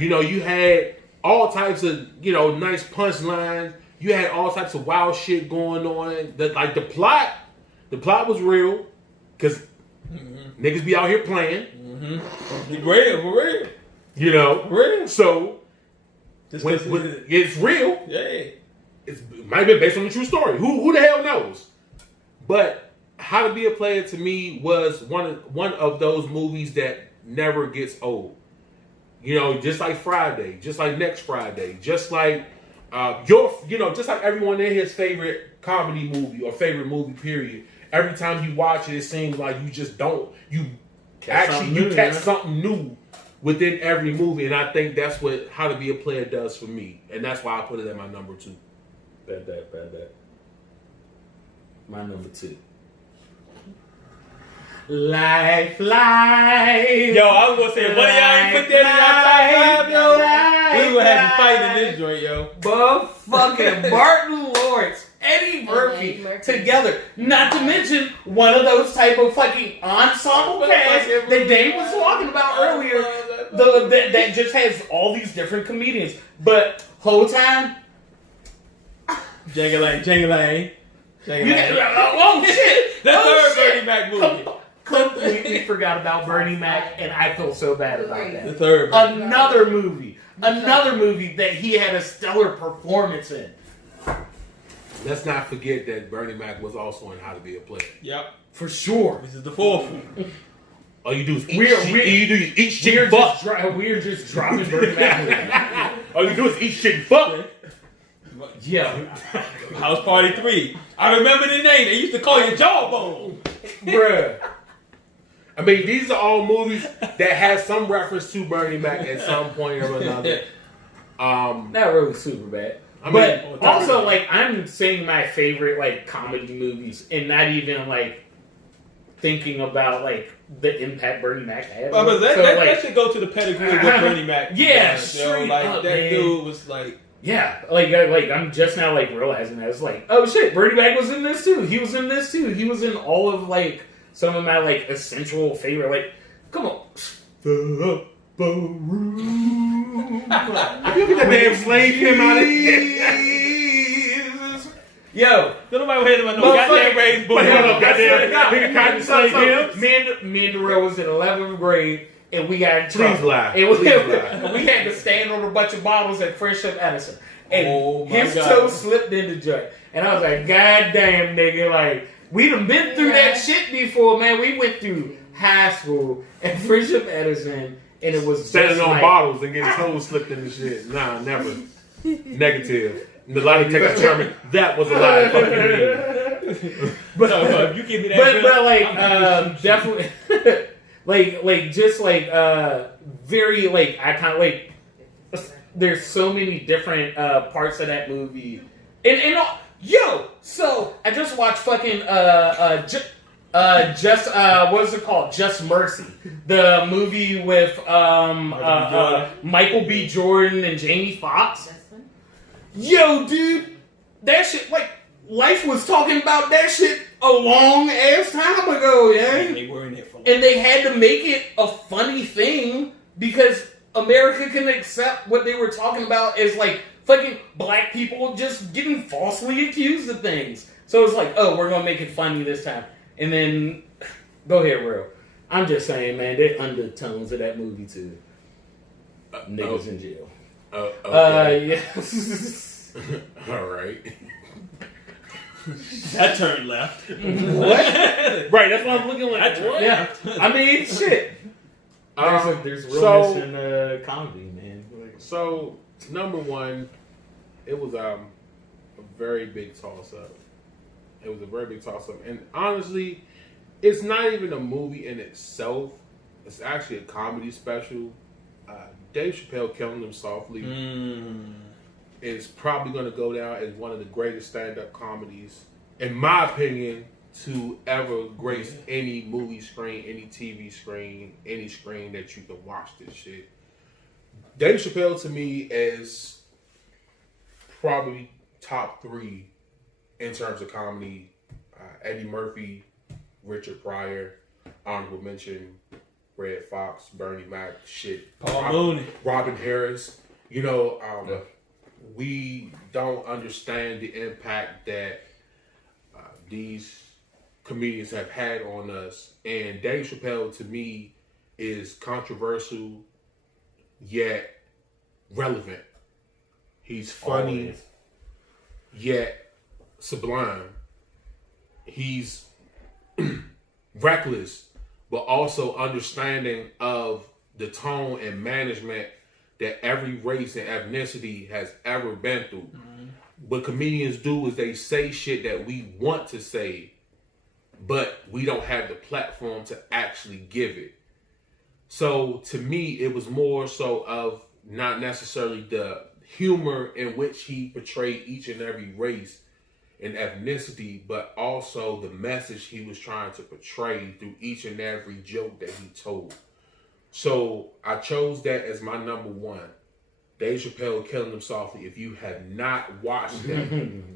you know, you had all types of, you know, nice punchlines. You had all types of wild shit going on. The plot was real because niggas be out here playing. Real. You know, Real. so when it's real. Yeah. It might be based on a true story. Who the hell knows? But How to Be a Player to me was one of those movies that never gets old. You know, just like Friday, just like Next Friday, just like just like everyone in his favorite comedy movie or favorite movie period. Every time you watch it, it seems like you catch something new within every movie, and I think that's what How to Be a Player does for me, and that's why I put it at my number 2. Bad. My number 2. Life. Yo, I was gonna say, what do y'all ain't put that in y'all top 5, yo? We would have to fight in this joint, yo. Motherfucking Martin Lawrence, Eddie Murphy together. Not to mention one of those type of fucking ensemble cast that Dave was talking about earlier. That just has all these different comedians. But whole time, Jang-a-lang. oh shit! The third shit. Bernie Mac movie. Completely forgot about Bernie Mac, and I feel so bad about that. The third. Another movie that he had a stellar performance in. Let's not forget that Bernie Mac was also in How to Be a Player. Yep. For sure. This is the fourth one. All you do is eat we're just dropping Bernie Mac. All you do is eat shit and fuck. Yeah. House Party 3. I remember the name. They used to call you Jawbone. Bruh. I mean, these are all movies that have some reference to Bernie Mac at some point or another. Not really super bad. But also, like, I'm saying my favorite, like, comedy movies and not even, like, thinking about, like, the impact Bernie Mac had. But that should go to the pedigree of what Bernie Mac yeah, does, straight like, up, that man. dude was, like... Yeah, like I'm just now, like, realizing that. It's like, oh, shit, Bernie Mac was in this, too. He was in this, too. He was in all of, like... some of my, like, essential favorite, like, come on. You get the damn slave him out of here. Yo, don't nobody hit him on no goddamn raised book. Goddamn slave him. Me and Darrell was in 11th grade, and we got in trouble. Please lie. And we had to stand on a bunch of bottles at Fresh Up Edison. And his toe slipped in the joint. And I was like, God damn, nigga, like, we done been through that shit before, man. We went through high school at Fresh Up Edison, and it was standing on like, bottles and getting toes slipped in the shit. Nah, never. Negative. The lie detector determined that was a lie. But you give me that. But like definitely like just like very like I kind of like there's so many different parts of that movie and so I just watched fucking what's it called? Just Mercy, the movie with Michael B. Jordan and Jamie Foxx. Yo, dude, that shit, like, Life was talking about that shit a long ass time ago, yeah. And they were in it for and they had to make it a funny thing because America can accept what they were talking about as, like, fucking black people just getting falsely accused of things. So it's like, oh, we're gonna make it funny this time. And then, go ahead, Will. I'm just saying, man, there's undertones of that movie, too. Niggas in jail. Okay. Yes. All right. that turned left. What? Right, that's what I'm looking like. What? Yeah. I mean, shit. There's realness in comedy, man. So, number one, it was a very big toss-up. It was a very big toss-up. And honestly, it's not even a movie in itself. It's actually a comedy special. Dave Chappelle, Killing Them Softly, is probably going to go down as one of the greatest stand-up comedies, in my opinion, to ever grace any movie screen, any TV screen, any screen that you can watch this shit. Dave Chappelle, to me, is probably top 3 in terms of comedy. Eddie Murphy, Richard Pryor, honorable mention, Red Fox, Bernie Mac, shit, Paul Mooney, Robin Harris. You know, we don't understand the impact that these comedians have had on us. And Dave Chappelle, to me, is controversial yet relevant. He's funny yet sublime. He's reckless, but also understanding of the tone and management that every race and ethnicity has ever been through. Mm-hmm. What comedians do is they say shit that we want to say, but we don't have the platform to actually give it. So to me, it was more so of not necessarily the humor in which he portrayed each and every race and ethnicity, but also the message he was trying to portray through each and every joke that he told. So I chose that as my number one. Dave Chappelle, Killing Them Softly. If you have not watched that,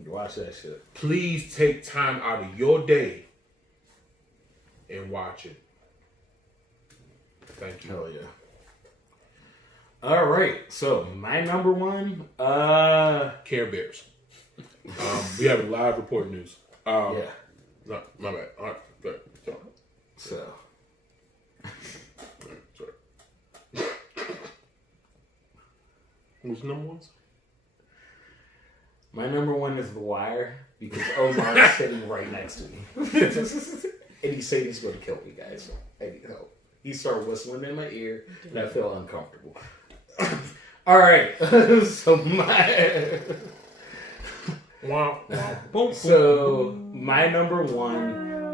watch that shit. Please take time out of your day and watch it. Thank you. Hell yeah. All right, so my number one, Care Bears. We have a live report news. yeah. No, my bad. All right, good. So, Sorry. Who's number one? my number one is The Wire because Omar is sitting right next to me. And he said he's going to kill me, guys. So I need help. He started whistling in my ear, and I feel uncomfortable. All right. So my number one,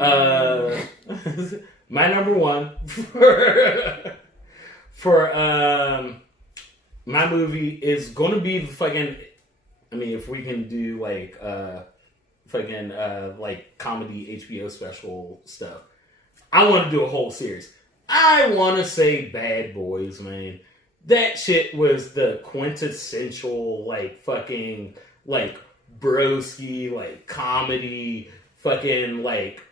for my movie is going to be the fucking. I mean, if we can do like like comedy HBO special stuff, I want to do a whole series. I want to say Bad Boys, man. That shit was the quintessential, like, fucking, like, broski, like, comedy, fucking, like,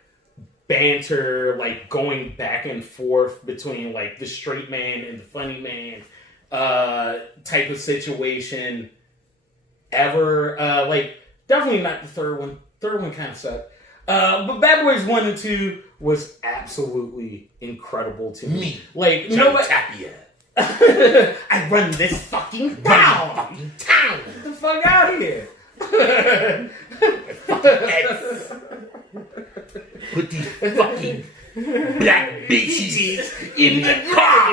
banter, like, going back and forth between, like, the straight man and the funny man type of situation ever. Like, definitely not the third one. Third one kind of sucked. But Bad Boys 1 and 2 was absolutely incredible to me. Like, you know what? I run this fucking town. Get the fuck out of here. Put these fucking black bitches in the car.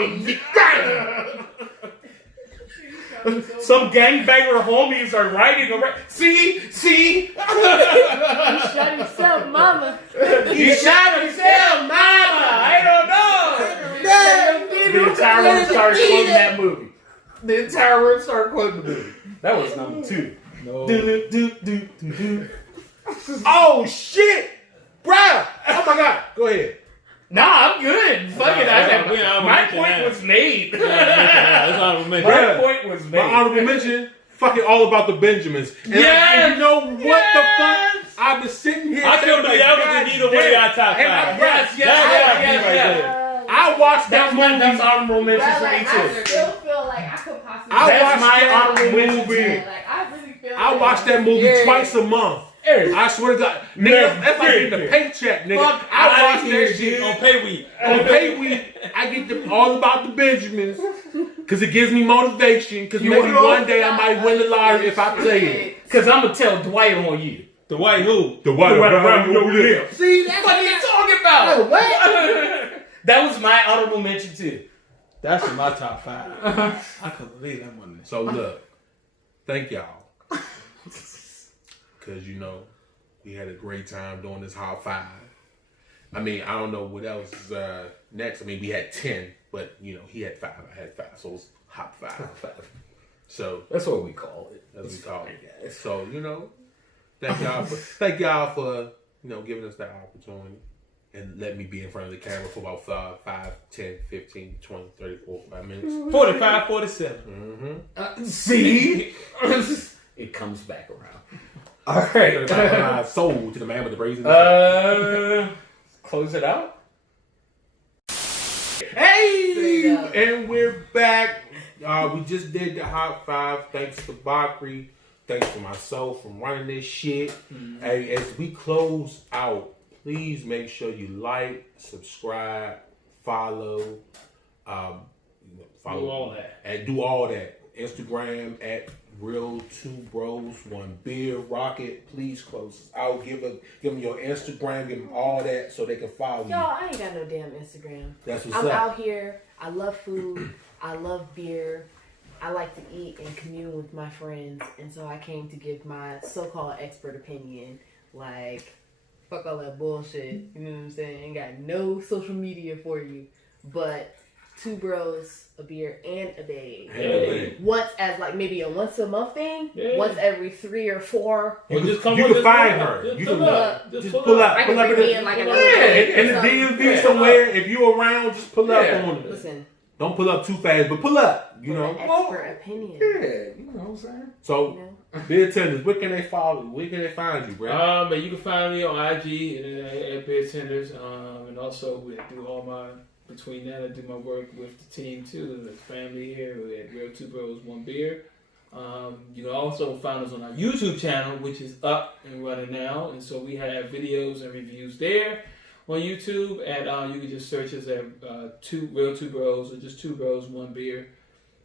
Some gangbanger homies are riding around. See? You shot yourself, mama. You shot yourself, mama. I don't know. The entire room started quoting that movie. The entire room started quoting the movie. That was number 2. No. Oh shit, bruh! Oh my god, go ahead. Nah, I'm good. Fuck it. My point was made. My point was made. My honorable mention, fucking All About the Benjamins. And you know what the fuck? I've been sitting here. I feel like that was either way our top 5. Yes. I watched that movie. That's honorable mention for me I too. still feel like I could possibly. That's my honorable mention too. Like, I really feel. I watch that movie twice a month. I swear to God, nigga, that's like getting a paycheck, nigga. I watch that shit on Pay Week. On Pay Week, I get All About the Benjamins because it gives me motivation. Because maybe one day I might win the lottery if I play it. Because I'm gonna tell Dwight on you. Dwight who? The white around your lips. See, that's what you talking about. What? That was my honorable mention too. That's in my top 5. I couldn't believe that one. So look, thank y'all. Because, you know, we had a great time doing this Hot 5. I mean, I don't know what else is next. I mean, we had 10, but, you know, he had 5, I had 5. So it was Hot 5. So that's what we call it. That's what we call it. So, you know, thank y'all for, you know, giving us that opportunity. And let me be in front of the camera for about 5, 10, 15, 20, 30, 45 minutes. 45, 47. Mm-hmm. See? It comes back around. All right. Sold to the man with the brazen. Close it out. Hey! And we're back. We just did the Hot 5. Thanks to Bakri. Thanks to myself for running this shit. Mm-hmm. Hey, as we close out, please make sure you like, subscribe, follow. Follow do all that. And do all that. Instagram at Real 2 Bros 1 Beer. Rocket, please close us out. Give them your Instagram. Give them all that so they can follow you. Y'all, I ain't got no damn Instagram. That's what's I'm up. out here. I love food. I love beer. I like to eat and commune with my friends. And so I came to give my so-called expert opinion. Like, fuck all that bullshit. You know what I'm saying? Ain't got no social media for you. But two bros, a beer, and a babe. Hey. Once as like maybe a once a month thing. Yeah. Once every 3 or 4. Or just come You on, can just find pull her. up. You Just can pull up. just pull up. I Pull can up bring in in like the another in the drink. DMV somewhere. If you around, just pull up Yeah. on it. Listen, Don't pull up too fast, but pull up. You know. expert opinion. Yeah, you know what I'm saying. So, You know? beer tenders, where can they follow? Where can they find you, bro? And you can find me on IG at Beer Tenders. And also we do all my between that I do my work with the team too, the family here at Real Two Bros One Beer. You can also find us on our YouTube channel, which is up and running now, and so we have videos and reviews there on YouTube. And you can just search us at Real Two Bros or just Two Bros One Beer,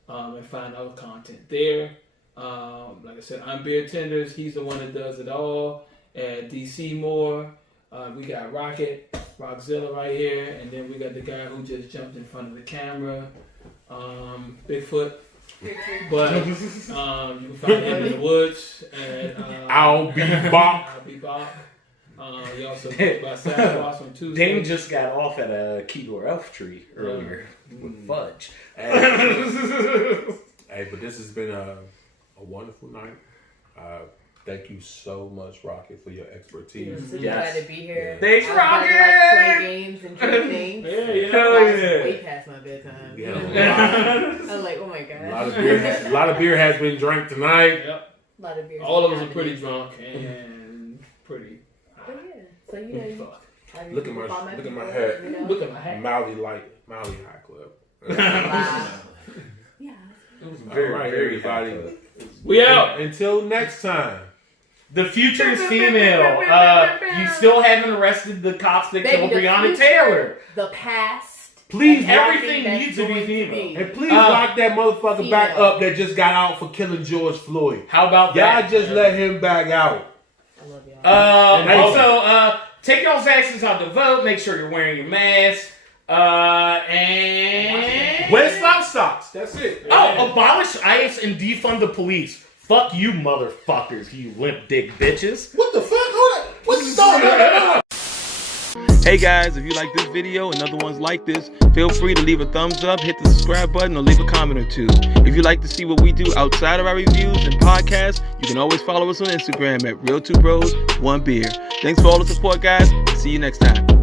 and find our content there. Like I said, I'm Beer Tenders. He's the one that does it all at DC Moore. We got Rockzilla right here, and then we got the guy who just jumped in front of the camera, Bigfoot. But you can find him in the woods. And I'll be back. He also goes by Sidewalks on Tuesday. Dame just got off at a Keebler Elf tree earlier with fudge. Hey, but this has been a wonderful night. Thank you so much, Rocket, for your expertise. So Yes. glad to be here. Thanks, I was about to, Rocket! play games and drink things. Hell It's yeah. way past my bedtime. Yeah, I'm like, oh my god. a lot of beer has been drank tonight. Yep. A lot of beers. All of us are pretty drunk and pretty. But yeah. So you know, Look at my hat. You know? Look at my hat. Mildly High Club. Wow. Yeah. It was All right, everybody. We out. Until next time. The future is female. You still haven't arrested the cops that Baby, killed the Breonna future, Taylor. The past. Please, and everything that's needs to be going female. And please lock that motherfucker back female. up that just got out for killing George Floyd. How about Y'all that? just let him back out. I love y'all. Also, take y'all's asses out to vote. Make sure you're wearing your mask. And Wear stop socks. That's it. abolish ICE and defund the police. Fuck you, motherfuckers, you limp dick bitches. What the fuck? Hold on. What's going on? Hey guys, if you like this video and other ones like this, feel free to leave a thumbs up, hit the subscribe button, or leave a comment or two. If you'd like to see what we do outside of our reviews and podcasts, you can always follow us on Instagram at Real Two Bros One Beer. Thanks for all the support, guys. See you next time.